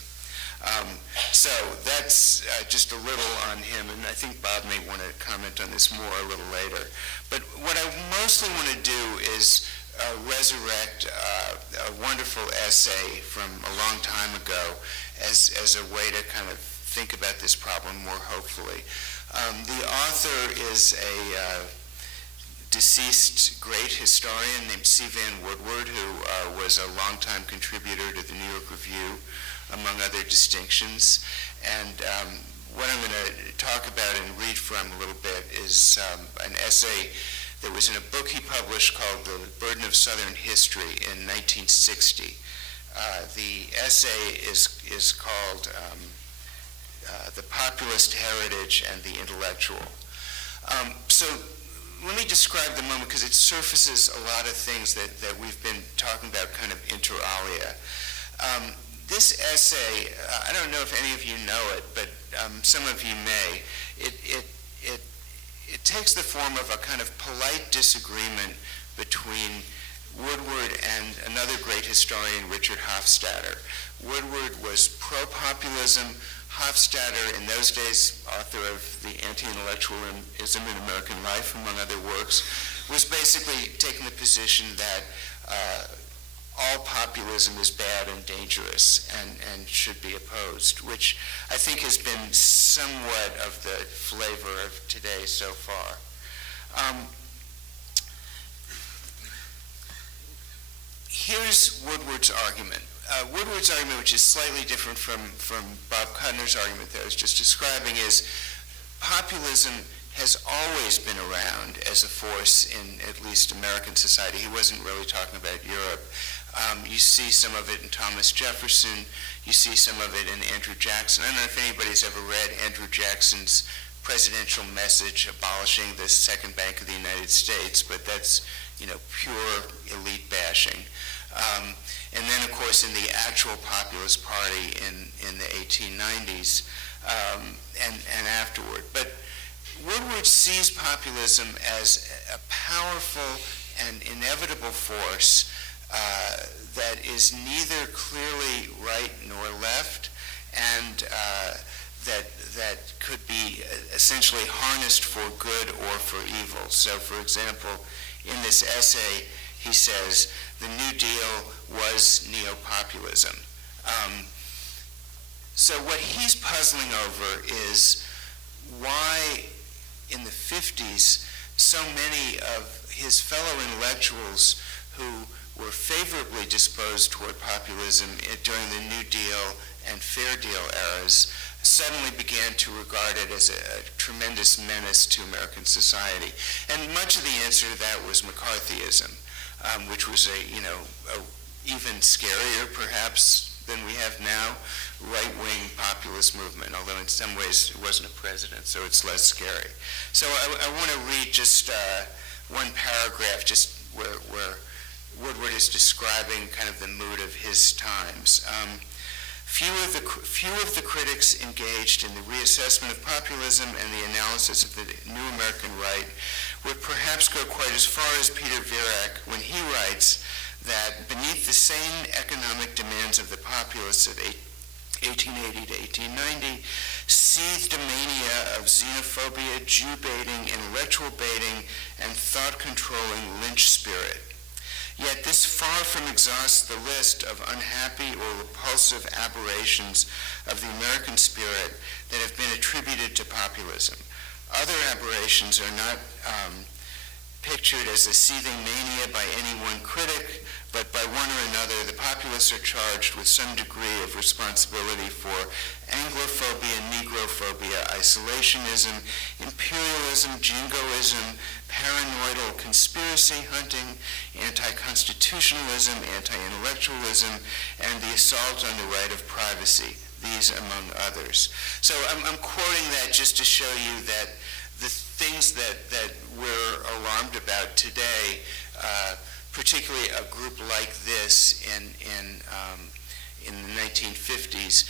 So that's just a little on him, and I think Bob may want to comment on this more a little later. But what I mostly want to do is resurrect a wonderful essay from a long time ago as a way to kind of think about this problem more hopefully. The author is a deceased great historian named C. Van Woodward, who was a longtime contributor to the New York Review, among other distinctions. And what I'm going to talk about and read from a little bit is an essay that was in a book he published called The Burden of Southern History in 1960. The essay is called The Populist Heritage and the Intellectual. So let me describe the moment, because it surfaces a lot of things that we've been talking about kind of inter alia. This essay, I don't know if any of you know it, but some of you may. It takes the form of a kind of polite disagreement between Woodward and another great historian, Richard Hofstadter. Woodward was pro-populism. Hofstadter, in those days, author of The Anti-Intellectualism in American Life, among other works, was basically taking the position that all populism is bad and dangerous and should be opposed, which I think has been somewhat of the flavor of today so far. Here's Woodward's argument. Woodward's argument, which is slightly different from Bob Kuttner's argument that I was just describing, is populism has always been around as a force in at least American society. He wasn't really talking about Europe. You see some of it in Thomas Jefferson. You see some of it in Andrew Jackson. I don't know if anybody's ever read Andrew Jackson's presidential message abolishing the Second Bank of the United States, but that's, pure elite bashing. And then, of course, in the actual Populist Party in the 1890s and afterward. But Woodward sees populism as a powerful and inevitable force that is neither clearly right nor left, and that could be essentially harnessed for good or for evil. So, for example, in this essay, he says, the New Deal was neo-populism. So what he's puzzling over is why in the 50s so many of his fellow intellectuals who were favorably disposed toward populism during the New Deal and Fair Deal eras suddenly began to regard it as a tremendous menace to American society. And much of the answer to that was McCarthyism, which was a even scarier, perhaps, than we have now, right-wing populist movement, although in some ways it wasn't a president, so it's less scary. So I want to read just one paragraph, just where Woodward is describing kind of the mood of his times. Few of the critics engaged in the reassessment of populism and the analysis of the new American right would perhaps go quite as far as Peter Viereck when he writes that beneath the same economic demands of the populists of 1880 to 1890 seethed a mania of xenophobia, Jew-baiting, intellectual baiting, and thought-controlling lynch spirit. Yet this far from exhausts the list of unhappy or repulsive aberrations of the American spirit that have been attributed to populism. Other aberrations are not pictured as a seething mania by any one critic, but by one or another, the populists are charged with some degree of responsibility for Anglophobia, Negrophobia, isolationism, imperialism, jingoism, paranoidal conspiracy hunting, anti-constitutionalism, anti-intellectualism, and the assault on the right of privacy, these among others. So I'm quoting that just to show you that the things that we're alarmed about today, particularly a group like this in the 1950s,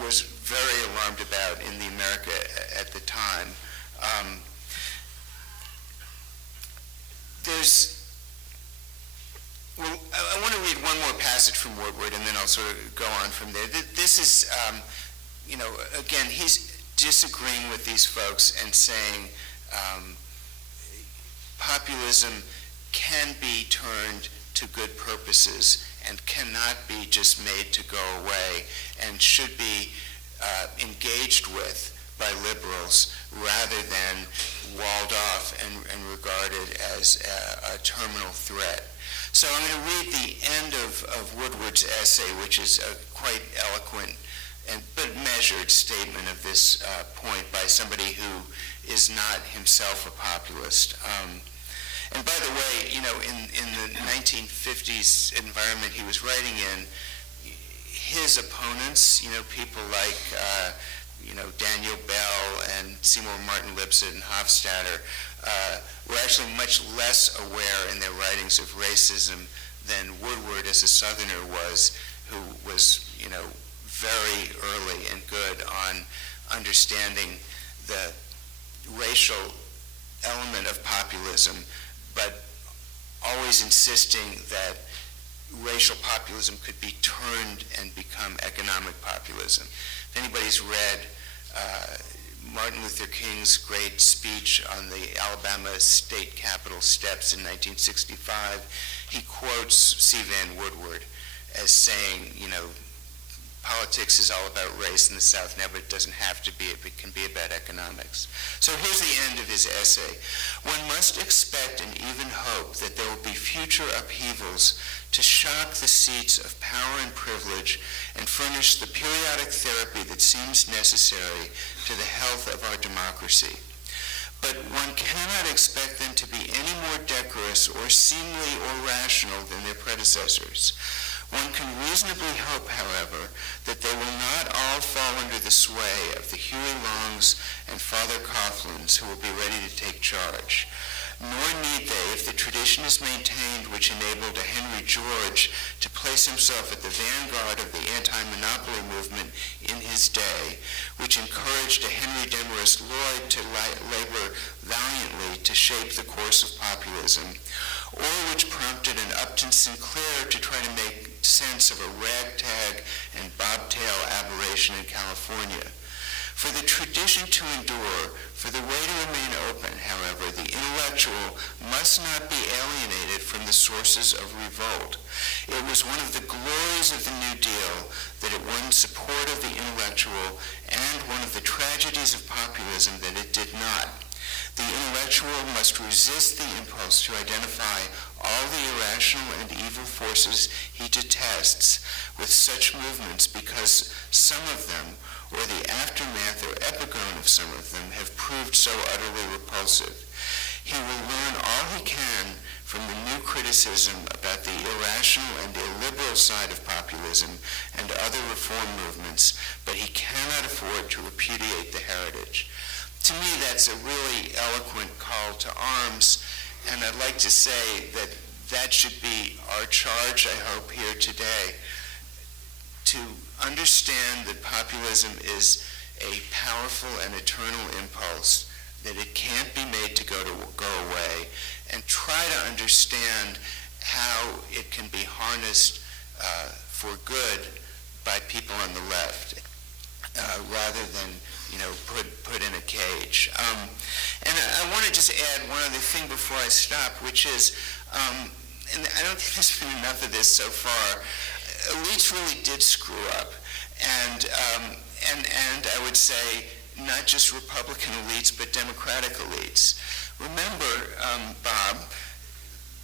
was very alarmed about in the America at the time. I want to read one more passage from Woodward, and then I'll sort of go on from there. This is, again, he's disagreeing with these folks and saying populism can be turned to good purposes and cannot be just made to go away and should be engaged with by liberals rather than walled off and regarded as a terminal threat. So I'm going to read the end of Woodward's essay, which is a quite eloquent but measured statement of this point by somebody who is not himself a populist. And by the way, in the 1950s environment he was writing in, his opponents, people like Daniel Bell and Seymour Martin Lipset and Hofstadter, were actually much less aware in their writings of racism than Woodward as a Southerner was, who was, very early and good on understanding the racial element of populism, but always insisting that racial populism could be turned and become economic populism. If anybody's read Martin Luther King's great speech on the Alabama state capitol steps in 1965, he quotes C. Van Woodward as saying, politics is all about race in the South now, but it doesn't have to be. It can be about economics. So here's the end of his essay. One must expect and even hope that there will be future upheavals to shock the seats of power and privilege and furnish the periodic therapy that seems necessary to the health of our democracy. But one cannot expect them to be any more decorous or seemly or rational than their predecessors. One can reasonably hope, however, that they will not all fall under the sway of the Huey Longs and Father Coughlins who will be ready to take charge. Nor need they if the tradition is maintained which enabled a Henry George to place himself at the vanguard of the anti-monopoly movement in his day, which encouraged a Henry Demarest Lloyd to labor valiantly to shape the course of populism, or which prompted an Upton Sinclair to try to make sense of a ragtag and bobtail aberration in California. For the tradition to endure, for the way to remain open, however, the intellectual must not be alienated from the sources of revolt. It was one of the glories of the New Deal that it won support of the intellectual, and one of the tragedies of populism that it did not. The intellectual must resist the impulse to identify all the irrational and evil forces he detests with such movements because some of them, or the aftermath or epigon of some of them, have proved so utterly repulsive. He will learn all he can from the new criticism about the irrational and illiberal side of populism and other reform movements, but he cannot afford to repudiate the heritage. To me, that's a really eloquent call to arms, and I'd like to say that that should be our charge, I hope, here today, to understand that populism is a powerful and eternal impulse, that it can't be made to go away, and try to understand how it can be harnessed for good by people on the left, rather than put in a cage. And I want to just add one other thing before I stop, which is, and I don't think there's been enough of this so far, elites really did screw up. And I would say not just Republican elites, but Democratic elites. Remember, Bob,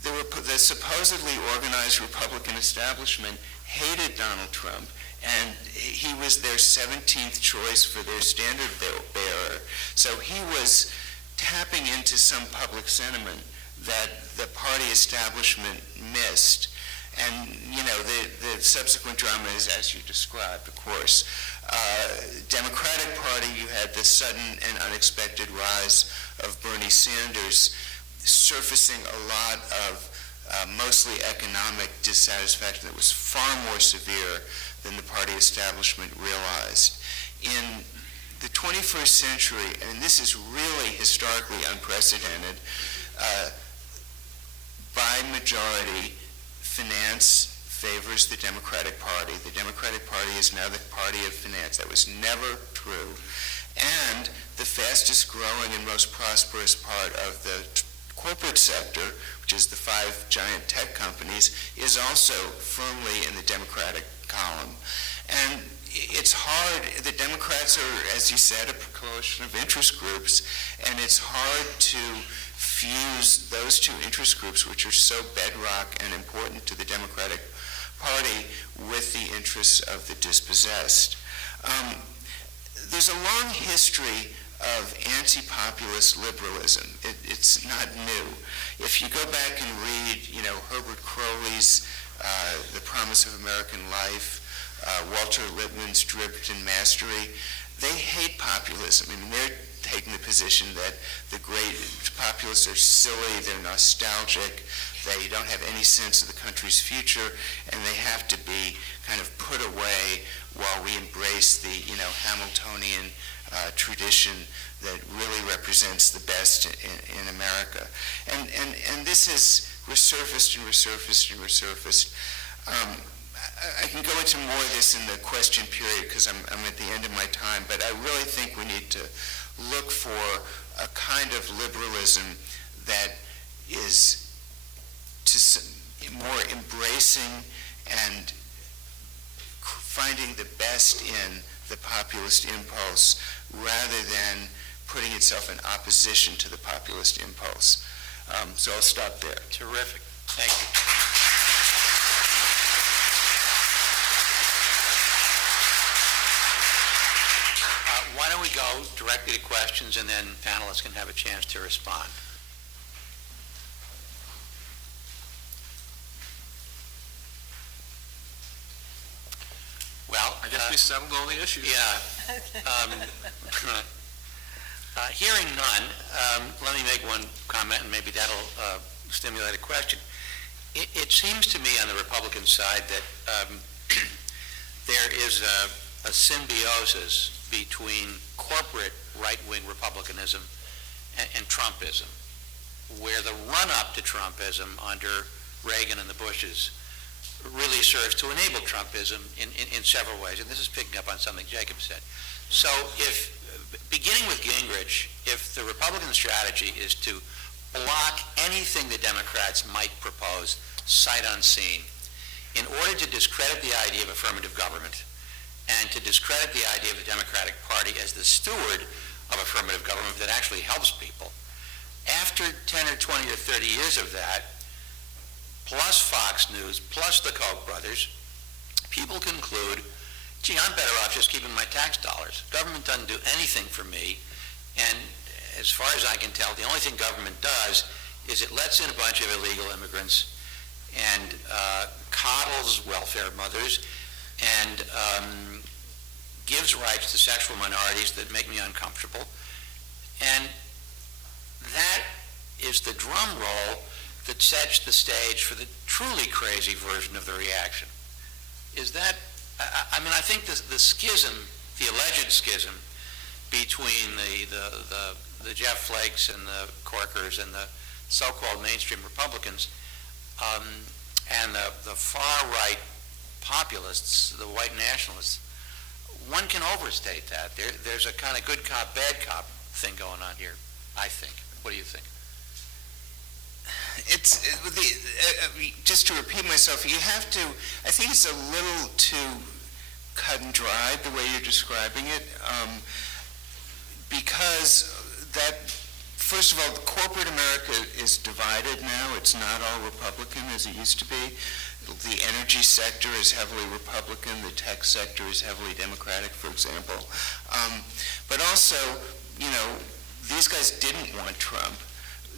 the supposedly organized Republican establishment hated Donald Trump, and he was their 17th choice for their standard bearer. So he was tapping into some public sentiment that the party establishment missed. And, the subsequent drama is as you described, of course. Democratic Party, you had the sudden and unexpected rise of Bernie Sanders, surfacing a lot of mostly economic dissatisfaction that was far more severe than the party establishment realized. In the 21st century, and this is really historically unprecedented, by majority, finance favors the Democratic Party. The Democratic Party is now the party of finance. That was never true. And the fastest growing and most prosperous part of the corporate sector, which is the 5 giant tech companies, is also firmly in the Democratic column. And it's hard, the Democrats are, as you said, a coalition of interest groups, and it's hard to fuse those two interest groups, which are so bedrock and important to the Democratic Party, with the interests of the dispossessed. There's a long history of anti-populist liberalism. It's not new. If you go back and read, Herbert Crowley's The Promise of American Life, Walter Lippmann's Drift and Mastery, they hate populism. I mean, they're taking the position that the great populists are silly, they're nostalgic, they don't have any sense of the country's future, and they have to be kind of put away while we embrace the, Hamiltonian tradition that really represents the best in America. And this has resurfaced and resurfaced and resurfaced. I can go into more of this in the question period because I'm at the end of my time, but I really think we need to look for a kind of liberalism that is more embracing and finding the best in the populist impulse rather than putting itself in opposition to the populist impulse. So I'll stop there. Terrific. Thank you. Why don't we go directly to questions, and then panelists can have a chance to respond. Well, I guess we settled all the issues. yeah. Hearing none, let me make one comment, and maybe that'll stimulate a question. It seems to me on the Republican side that there is a symbiosis between corporate right-wing Republicanism and Trumpism, where the run-up to Trumpism under Reagan and the Bushes really serves to enable Trumpism in several ways, and this is picking up on something Jacob said. So if, beginning with Gingrich, if the Republican strategy is to block anything the Democrats might propose, sight unseen, in order to discredit the idea of affirmative government and to discredit the idea of the Democratic Party as the steward of affirmative government that actually helps people, after 10 or 20 or 30 years of that, plus Fox News, plus the Koch brothers, people conclude, gee, I'm better off just keeping my tax dollars. Government doesn't do anything for me, and as far as I can tell, the only thing government does is it lets in a bunch of illegal immigrants and coddles welfare mothers and gives rights to sexual minorities that make me uncomfortable. And that is the drum roll that sets the stage for the truly crazy version of the reaction. Is that, I mean, I think the schism, the alleged schism between the Jeff Flakes and the Corkers and the so-called mainstream Republicans and the far-right populists, the white nationalists, one can overstate that. There's a kind of good cop, bad cop thing going on here, I think. What do you think? Just to repeat myself, you have to, I think it's a little too cut and dry the way you're describing it, because that, first of all, the corporate America is divided now. It's not all Republican as it used to be. The energy sector is heavily Republican. The tech sector is heavily Democratic, for example. But also, you know, these guys didn't want Trump.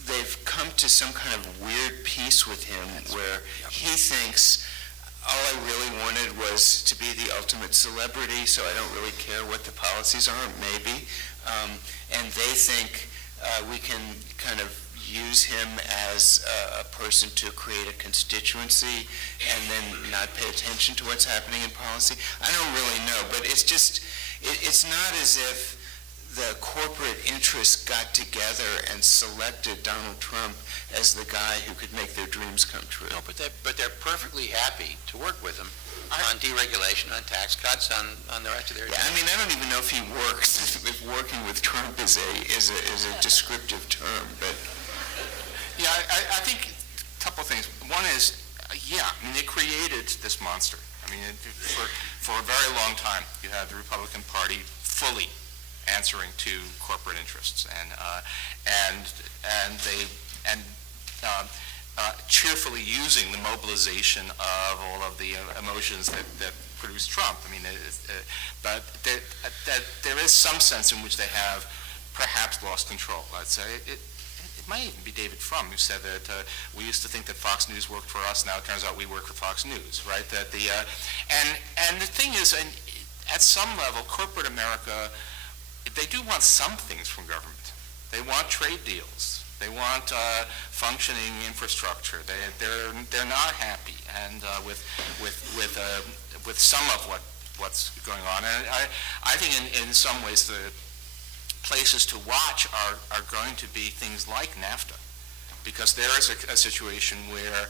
They've come to some kind of weird peace with him where he thinks all I really wanted was to be the ultimate celebrity, so I don't really care what the policies are, maybe. And they think we can kind of use him as a person to create a constituency and then not pay attention to what's happening in policy. I don't really know, but it's just, it's not as if the corporate interests got together and selected Donald Trump as the guy who could make their dreams come true. No, but they're perfectly happy to work with him on deregulation, on tax cuts, on the rest of their. Yeah, I mean, I don't even know if he works. If working with Trump is a descriptive term, but. Yeah, I think a couple of things. One is, yeah, I mean, they created this monster. I mean, for a very long time, you had the Republican Party fully answering to corporate interests, and cheerfully using the mobilization of all of the emotions that produced Trump. I mean, but there is some sense in which they have perhaps lost control. I'd say it might even be David Frum who said that we used to think that Fox News worked for us. Now it turns out we work for Fox News, right? That and the thing is, and at some level, corporate America, they do want some things from government. They want trade deals. They want functioning infrastructure. They're not happy and with some of what's going on. And I think in some ways the places to watch are going to be things like NAFTA, because there is a situation where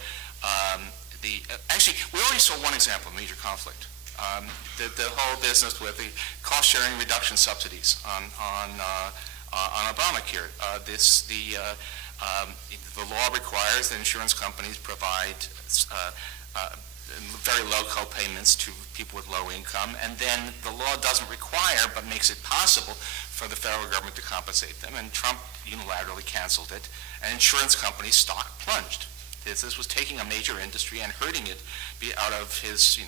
actually, we already saw one example of major conflict. The whole business with the cost-sharing reduction subsidies on Obamacare. The law requires that insurance companies provide very low co-payments to people with low income, and then the law doesn't require but makes it possible for the federal government to compensate them, and Trump unilaterally canceled it, and insurance companies' stock plunged. This was taking a major industry and hurting it out of his,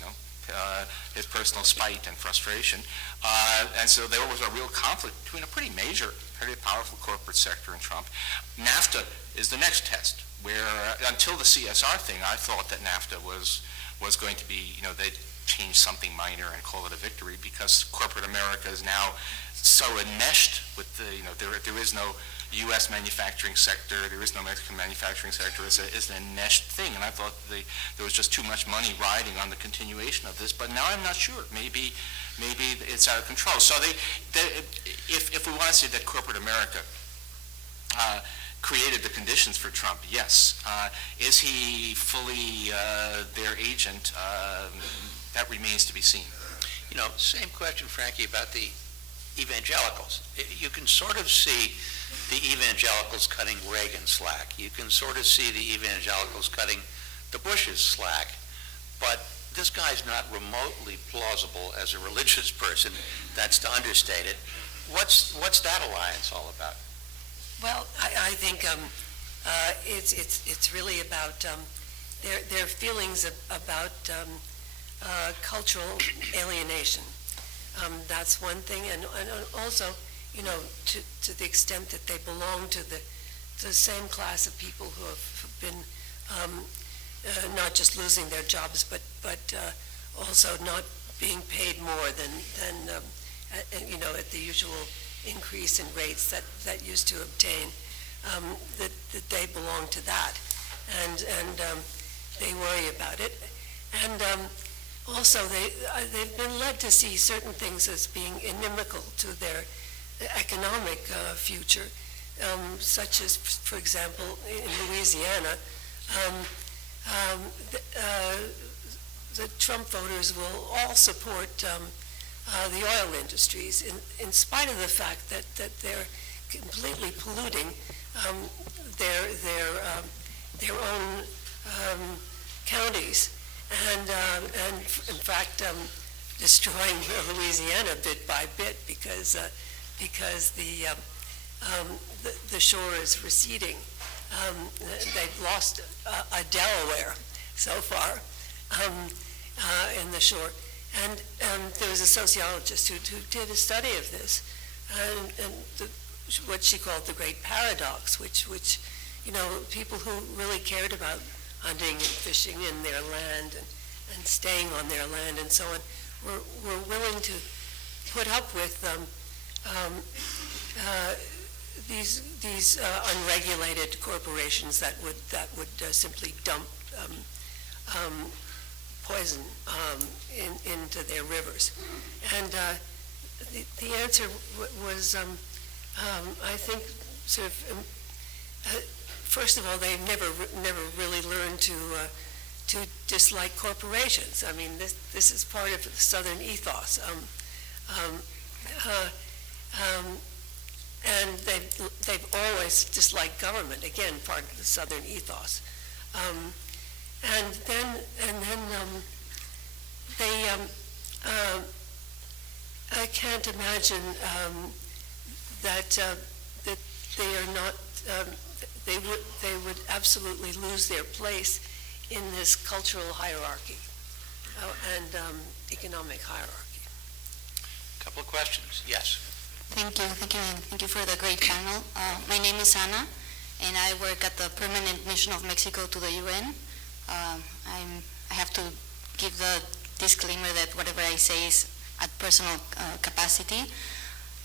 his personal spite and frustration. And so there was a real conflict between a pretty major, very powerful corporate sector and Trump. NAFTA is the next test, where until the CSR thing, I thought that NAFTA was going to be, they'd change something minor and call it a victory, because corporate America is now so enmeshed with there is no U.S. manufacturing sector, there is no Mexican manufacturing sector. It's an enmeshed thing, and I thought there was just too much money riding on the continuation of this, but now I'm not sure. Maybe it's out of control. So if we want to say that corporate America created the conditions for Trump, yes. Is he fully their agent? That remains to be seen. Same question, Frankie, about the evangelicals. You can sort of see the evangelicals cutting Reagan slack. You can sort of see the evangelicals cutting the Bushes slack. But this guy's not remotely plausible as a religious person. That's to understate it. What's that alliance all about? Well, I think it's really about their feelings about cultural alienation. That's one thing, and also, to the extent that they belong to the same class of people who have been not just losing their jobs, but also not being paid more than at the usual increase in rates that used to obtain, that they belong to that, and they worry about it, and also they've been led to see certain things as being inimical to their economic future, such as, for example, in Louisiana, the Trump voters will all support the oil industries, in spite of the fact that they're completely polluting their own counties, and in fact destroying Louisiana bit by bit because the shore is receding. They've lost a Delaware so far in the shore. And there was a sociologist who did a study of this, and what she called the great paradox, which people who really cared about hunting and fishing in their land and staying on their land and so on were willing to put up with these unregulated corporations that would simply dump poison into their rivers. And the answer was, I think, sort of, first of all, they've never really learned to dislike corporations. I mean, this is part of the Southern ethos. And they've always disliked government. Again, part of the Southern ethos. And then I can't imagine that they are not. They would absolutely lose their place in this cultural hierarchy and economic hierarchy. A couple of questions. Yes. Thank you for the great panel. My name is Ana, and I work at the Permanent Mission of Mexico to the UN. I have to give the disclaimer that whatever I say is at personal capacity.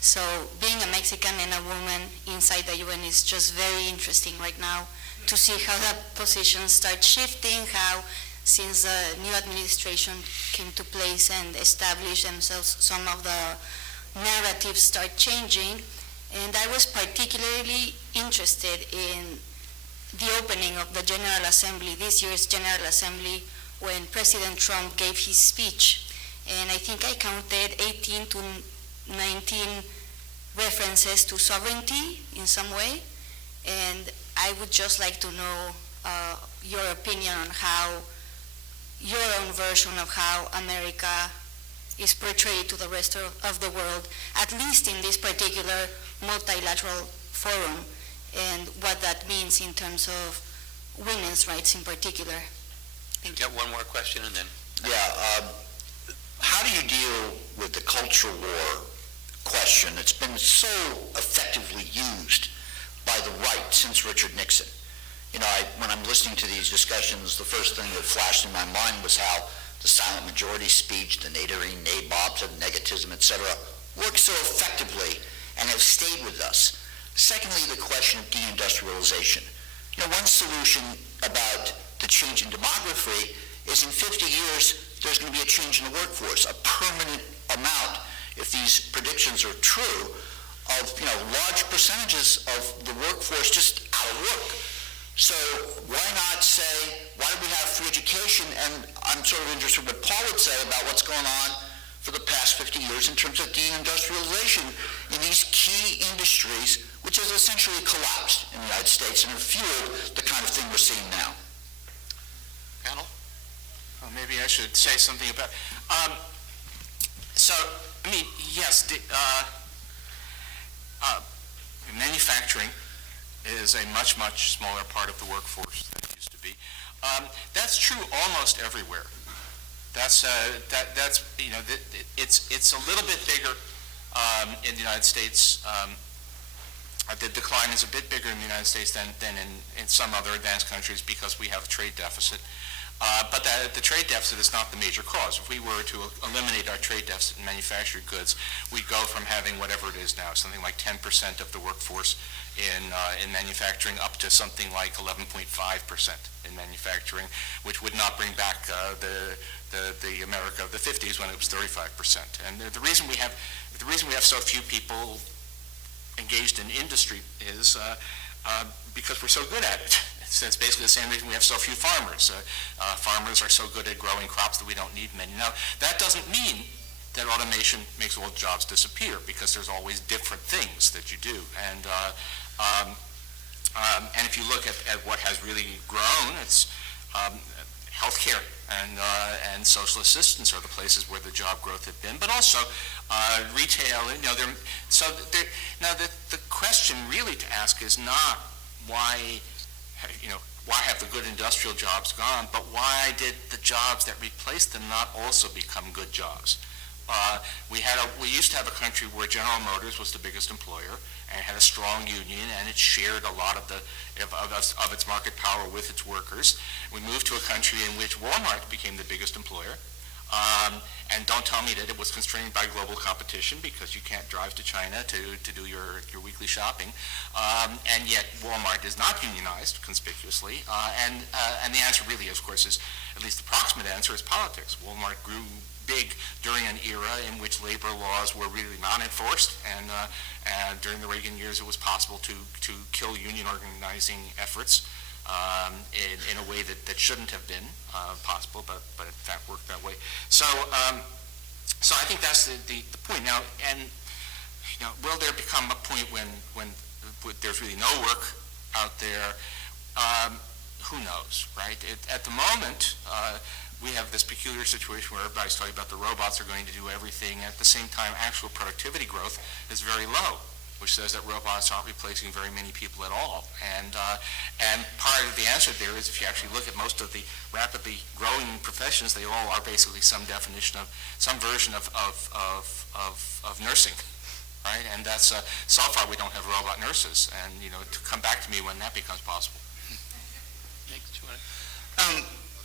So being a Mexican and a woman inside the UN is just very interesting right now to see how the positions start shifting, how since the new administration came to place and established themselves, some of the narratives start changing. And I was particularly interested in the opening of the General Assembly, this year's General Assembly, when President Trump gave his speech. And I think I counted 18 to 19 references to sovereignty in some way. And I would just like to know your opinion on how your own version of how America is portrayed to the rest of the world, at least in this particular multilateral forum, and what that means in terms of women's rights in particular. We've got one more question and then. Yeah, how do you deal with the culture war question that's been so effectively used by the right since Richard Nixon? You know, when I'm listening to these discussions, the first thing that flashed in my mind was how the silent majority speech, the nadering, nabobs of negativism, etc., work so effectively and have stayed with us. Secondly, the question of deindustrialization. You know, one solution about the change in demography is in 50 years, there's going to be a change in the workforce, a permanent amount, if these predictions are true, of, you know, large percentages of the workforce just out of work. So why not say, why do we have free education? And I'm sort of interested in what Paul would say about what's going on for the past 50 years in terms of deindustrialization in these key industries, which has essentially collapsed in the United States and have fueled the kind of thing we're seeing now. Panel? Well, maybe I should say something about, so, I mean, yes, manufacturing is a much, much smaller part of the workforce than it used to be. That's true almost everywhere. That's you know, it's a little bit bigger in the United States. The decline is a bit bigger in the United States than in some other advanced countries because we have a trade deficit. But the trade deficit is not the major cause. If we were to eliminate our trade deficit in manufactured goods, we'd go from having whatever it is now, something like 10% of the workforce in manufacturing up to something like 11.5% in manufacturing, which would not bring back the America of the 50s when it was 35%. And the reason we have so few people engaged in industry is because we're so good at it. It's basically the same reason we have so few farmers. Farmers are so good at growing crops that we don't need many. Now, that doesn't mean that automation makes all jobs disappear, because there's always different things that you do. And if you look at what has really grown, it's healthcare and social assistance are the places where the job growth had been, but also retail. You know, now the question really to ask is not why have the good industrial jobs gone, but why did the jobs that replaced them not also become good jobs? We used to have a country where General Motors was the biggest employer and had a strong union, and it shared a lot of its market power with its workers. We moved to a country in which Walmart became the biggest employer. And don't tell me that it was constrained by global competition, because you can't drive to China to do your weekly shopping. And yet Walmart is not unionized conspicuously. And the answer really, of course, is, at least the approximate answer, is politics. Walmart grew big during an era in which labor laws were really not enforced, and during the Reagan years it was possible to kill union organizing efforts in a way that shouldn't have been possible, but in fact worked that way. So I think that's the point. Now, and will there become a point when there's really no work out there? Who knows, right? At the moment, we have this peculiar situation where everybody's talking about the robots are going to do everything. At the same time, actual productivity growth is very low, which says that robots aren't replacing very many people at all. And part of the answer there is, if you actually look at most of the rapidly growing professions, they all are basically some definition of, some version of nursing, right? And that's, so far we don't have robot nurses, and to come back to me when that becomes possible.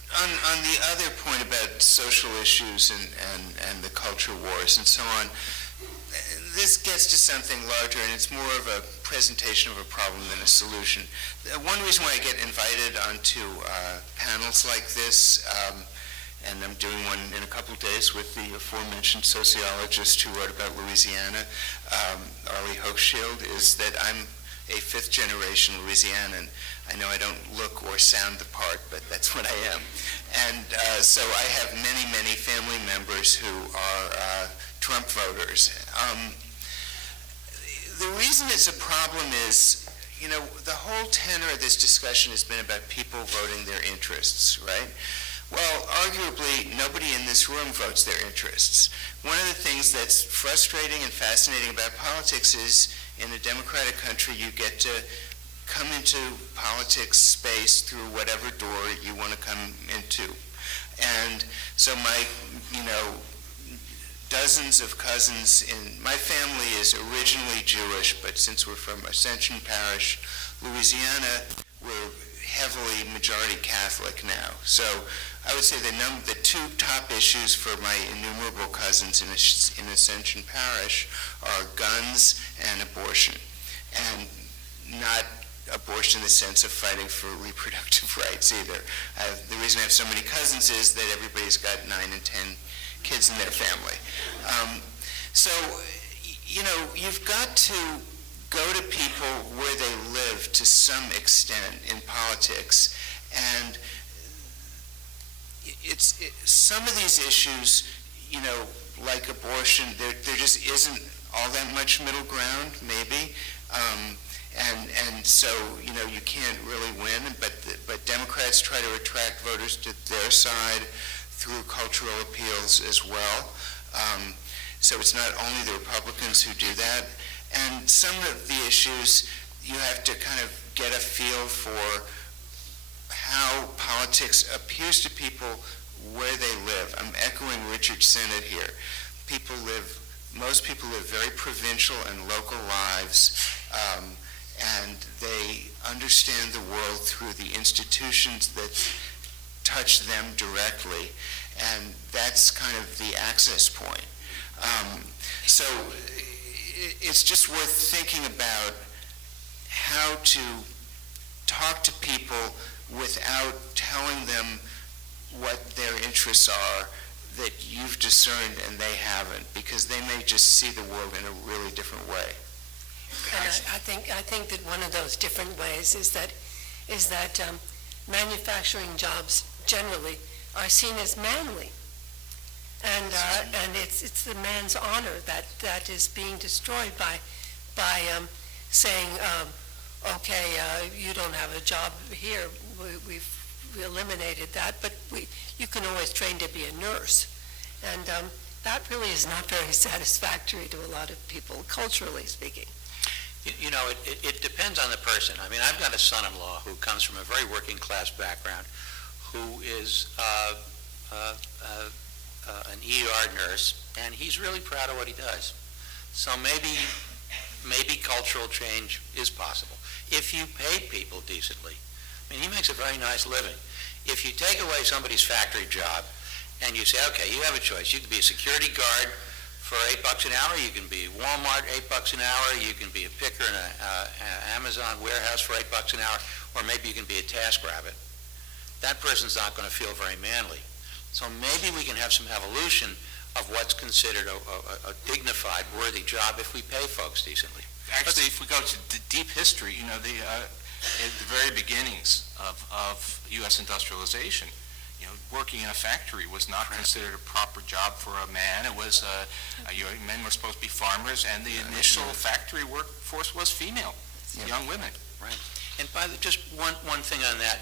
On the other point about social issues and the culture wars and so on, this gets to something larger, and it's more of a presentation of a problem than a solution. One reason why I get invited onto panels like this, and I'm doing one in a couple of days with the aforementioned sociologist who wrote about Louisiana, Arlie Hochschild, is that I'm a fifth-generation Louisianan. I know I don't look or sound the part, but that's what I am. And so I have many, many family members who are Trump voters. The reason it's a problem is, the whole tenor of this discussion has been about people voting their interests, right? Well, arguably, nobody in this room votes their interests. One of the things that's frustrating and fascinating about politics is, in a democratic country, you get to come into politics space through whatever door you want to come into. And so my, dozens of cousins my family is originally Jewish, but since we're from Ascension Parish, Louisiana, we're heavily majority Catholic now. So I would say the two top issues for my innumerable cousins in Ascension Parish are guns and abortion, and not abortion in the sense of fighting for reproductive rights either. The reason I have so many cousins is that everybody's got 9 and 10 kids in their family. So, you've got to go to people where they live to some extent in politics, and some of these issues, like abortion, there just isn't all that much middle ground, maybe. And so, you can't really win, but Democrats try to attract voters to their side through cultural appeals as well. So it's not only the Republicans who do that. And some of the issues, you have to kind of get a feel for how politics appears to people where they live. I'm echoing Richard's Sennett here. Most people live very provincial and local lives, and they understand the world through the institutions that touch them directly, and that's kind of the access point. So it's just worth thinking about how to talk to people without telling them what their interests are that you've discerned and they haven't, because they may just see the world in a really different way. And I think that one of those different ways is that manufacturing jobs generally are seen as manly, and it's the man's honor that is being destroyed by saying, okay, you don't have a job here. We eliminated that, but you can always train to be a nurse, and that really is not very satisfactory to a lot of people, culturally speaking. It depends on the person. I mean, I've got a son-in-law who comes from a very working class background, who is an ER nurse, and he's really proud of what he does. So maybe cultural change is possible if you pay people decently. I mean, he makes a very nice living. If you take away somebody's factory job and you say, okay, you have a choice. You can be a security guard for $8 an hour. You can be Walmart, $8 an hour. You can be a picker in an Amazon warehouse for $8 an hour, or maybe you can be a TaskRabbit. That person's not going to feel very manly. So maybe we can have some evolution of what's considered a dignified, worthy job if we pay folks decently. Actually, if we go to the deep history, in the very beginnings of U.S. industrialization, working in a factory was not considered a proper job for a man. It was, men were supposed to be farmers, and the initial factory workforce was female, young women. Right. And just one thing on that,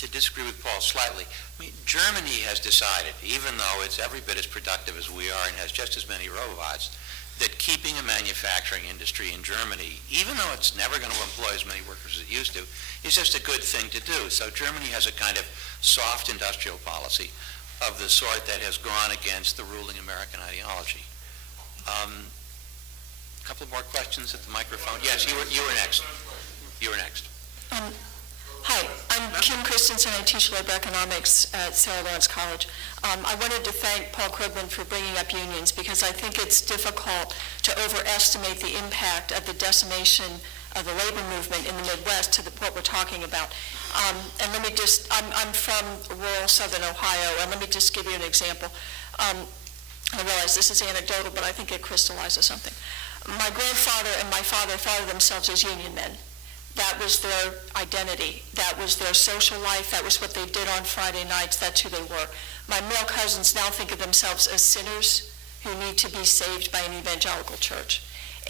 to disagree with Paul slightly, I mean, Germany has decided, even though it's every bit as productive as we are and has just as many robots, that keeping a manufacturing industry in Germany, even though it's never going to employ as many workers as it used to, is just a good thing to do. So Germany has a kind of soft industrial policy of the sort that has gone against the ruling American ideology. A couple more questions at the microphone. Yes, you were next. You were next. Hi, I'm Kim Christensen. I teach labor economics at Sarah Lawrence College. I wanted to thank Paul Krugman for bringing up unions, because I think it's difficult to overestimate the impact of the decimation of the labor movement in the Midwest to what we're talking about. And let me just, I'm from rural southern Ohio, and let me just give you an example. I realize this is anecdotal, but I think it crystallizes something. my grandfather and my father thought of themselves as union men. That was their identity. That was their social life. That was what they did on Friday nights. That's who they were. My male cousins now think of themselves as sinners who need to be saved by an evangelical church.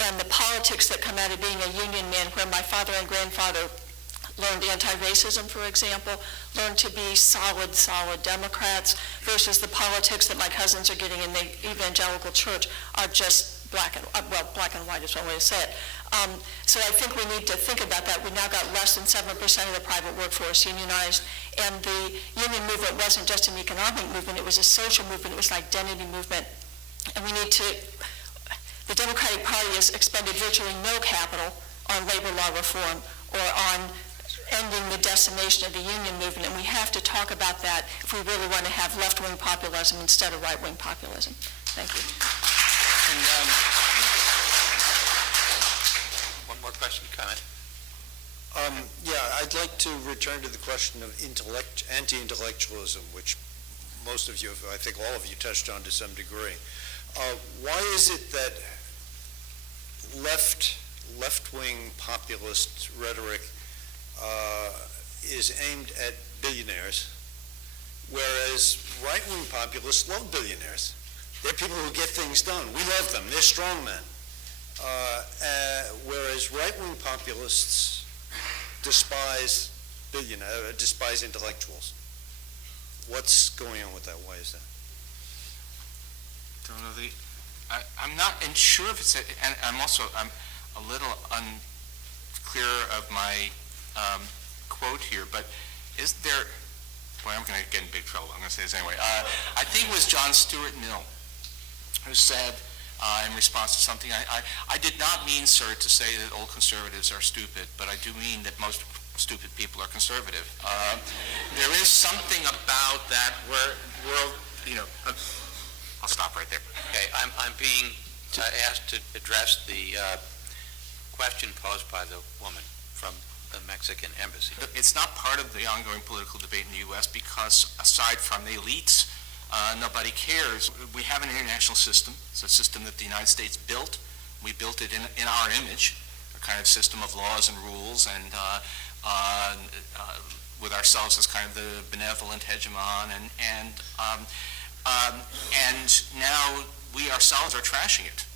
And the politics that come out of being a union man, where my father and grandfather learned anti-racism, for example, learned to be solid Democrats, versus the politics that my cousins are getting in the evangelical church are just black and white is one way to say it. So I think we need to think about that. We now got less than 7% of the private workforce unionized, and the union movement wasn't just an economic movement, it was a social movement, it was an identity movement. And we need to, the Democratic Party has expended virtually no capital on labor law reform or on ending the decimation of the union movement, and we have to talk about that if we really want to have left-wing populism instead of right-wing populism. Thank you. One more question, comment? Yeah, I'd like to return to the question of anti-intellectualism, which most of you, I think all of you, touched on to some degree. Why is it that left-wing populist rhetoric is aimed at billionaires, whereas right-wing populists love billionaires? They're people who get things done. We love them. They're strong men. Whereas right-wing populists despise intellectuals. What's going on with that? Why is that? Don't know I'm not sure if it's and I'm a little unclear of my quote here, but is there, boy, I'm going to get in big trouble. I'm going to say this anyway. I think it was John Stuart Mill who said, in response to something, I did not mean, sir, to say that all conservatives are stupid, but I do mean that most stupid people are conservative. There is something about that world, I'll stop right there. Okay, I'm being asked to address the question posed by the woman from the Mexican embassy. It's not part of the ongoing political debate in the U.S. because, aside from the elites, nobody cares. We have an international system. It's a system that the United States built. We built it in our image, a kind of system of laws and rules, and with ourselves as kind of the benevolent hegemon, and now we ourselves are trashing it,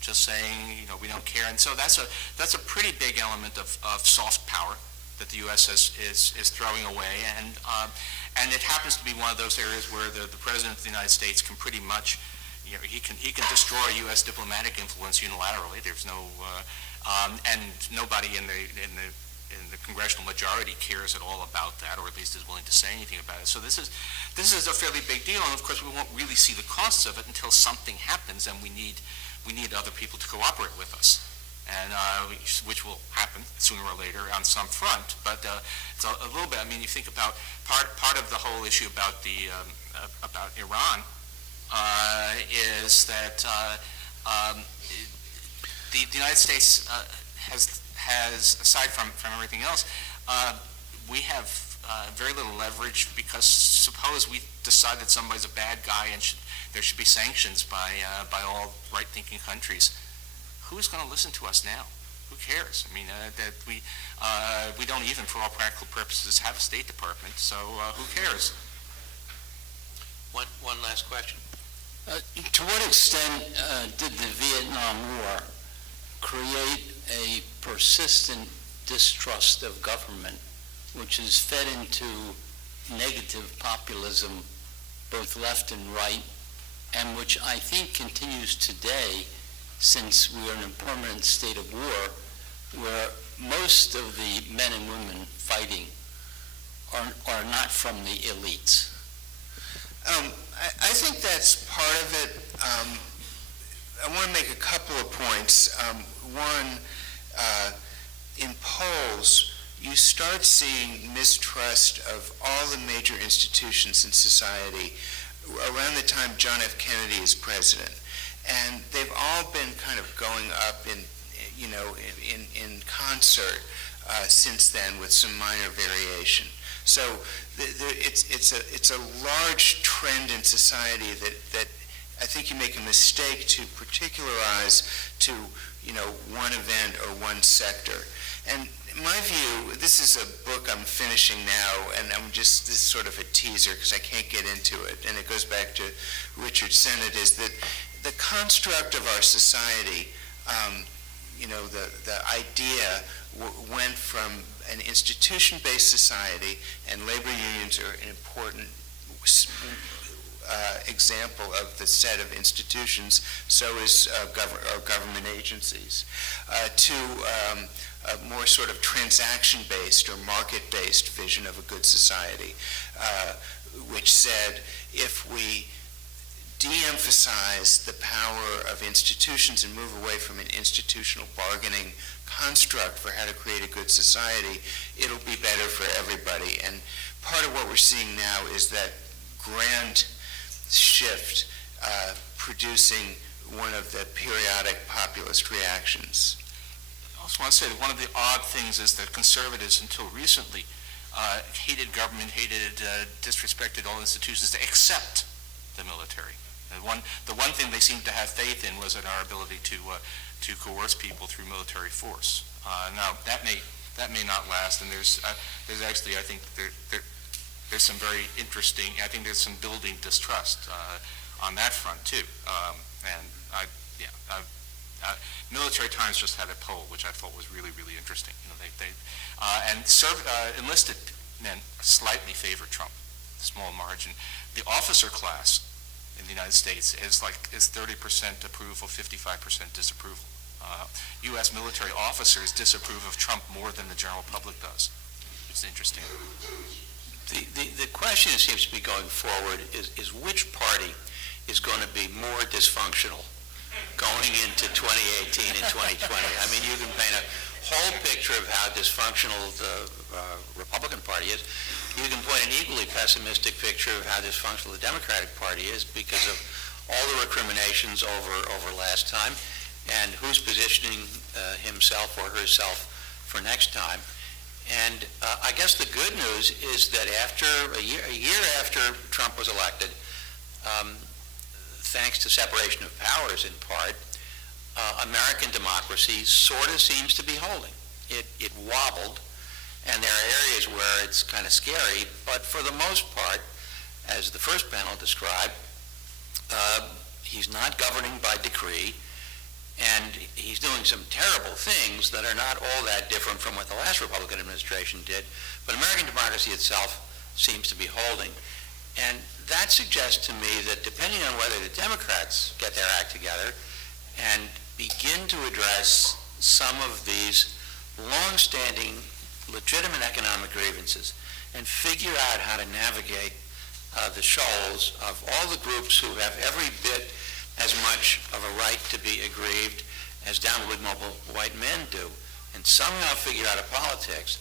just saying, we don't care. And so that's a pretty big element of soft power that the U.S. is throwing away, and it happens to be one of those areas where the President of the United States can pretty much, he can destroy U.S. diplomatic influence unilaterally. There's no, and nobody in the congressional majority cares at all about that, or at least is willing to say anything about it. So this is a fairly big deal, and of course we won't really see the costs of it until something happens, and we need other people to cooperate with us, and which will happen sooner or later on some front. But it's a little bit. I mean, you think about part of the whole issue about about Iran is that the United States has, aside from everything else, we have very little leverage, because suppose we decide that somebody's a bad guy and there should be sanctions by all right-thinking countries. Who's going to listen to us now? Who cares? I mean, that we don't even, for all practical purposes, have a State Department, so who cares? One last question. To what extent did the Vietnam War create a persistent distrust of government, which is fed into negative populism, both left and right, and which I think continues today, since we are in a permanent state of war, where most of the men and women fighting are not from the elites? I think that's part of it. I want to make a couple of points. One, in polls, you start seeing mistrust of all the major institutions in society around the time John F. Kennedy is president. And they've all been kind of going up in concert since then, with some minor variation. So it's a large trend in society that I think you make a mistake to particularize to one event or one sector. And in my view, this is a book I'm finishing now, and this is sort of a teaser because I can't get into it, and it goes back to Richard Sennett, is that the construct of our society, the idea went from an institution-based society, and labor unions are an important example of the set of institutions, so is government agencies, to a more sort of transaction-based or market-based vision of a good society, which said if we de-emphasize the power of institutions and move away from an institutional bargaining construct for how to create a good society, it'll be better for everybody. And part of what we're seeing now is that grand shift producing one of the periodic populist reactions. I also want to say that one of the odd things is that conservatives, until recently, hated government, disrespected all institutions, except the military. The one thing they seemed to have faith in was in our ability to coerce people through military force. Now that may not last, and there's actually, I think there's some very interesting. I think there's some building distrust on that front too. Military Times just had a poll which I thought was really, really interesting. Enlisted men slightly favor Trump, small margin. The officer class in the United States is 30% approval, 55% disapproval. U.S. military officers disapprove of Trump more than the general public does. It's interesting. The question that seems to be going forward is which party is going to be more dysfunctional going into 2018 and 2020. I mean, you can paint a whole picture of how dysfunctional the Republican Party is. You can point an equally pessimistic picture of how dysfunctional the Democratic Party is because of all the recriminations over last time and who's positioning himself or herself for next time. And I guess the good news is that after a year after Trump was elected, thanks to separation of powers in part, American democracy sort of seems to be holding. It wobbled, and there are areas where it's kind of scary, but for the most part, as the first panel described, he's not governing by decree, and he's doing some terrible things that are not all that different from what the last Republican administration did, but American democracy itself seems to be holding. And that suggests to me that depending on whether the Democrats get their act together and begin to address some of these long-standing, legitimate economic grievances and figure out how to navigate the shoals of all the groups who have every bit as much of a right to be aggrieved as downwardly mobile white men do, and somehow figure out a politics,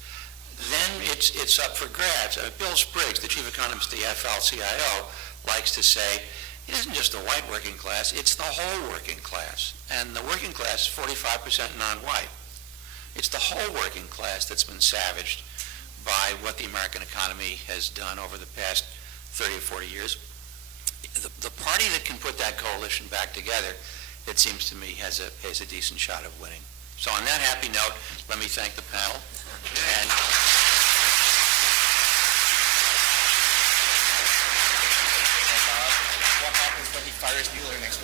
then it's up for grabs. Bill Spriggs, the chief economist of the AFL-CIO, likes to say, it isn't just the white working class, it's the whole working class. And the working class is 45% non-white. It's the whole working class that's been savaged by what the American economy has done over the past 30 or 40 years. The party that can put that coalition back together, it seems to me, has a decent shot of winning. So on that happy note, let me thank the panel. And what happens when he fires Mueller next week?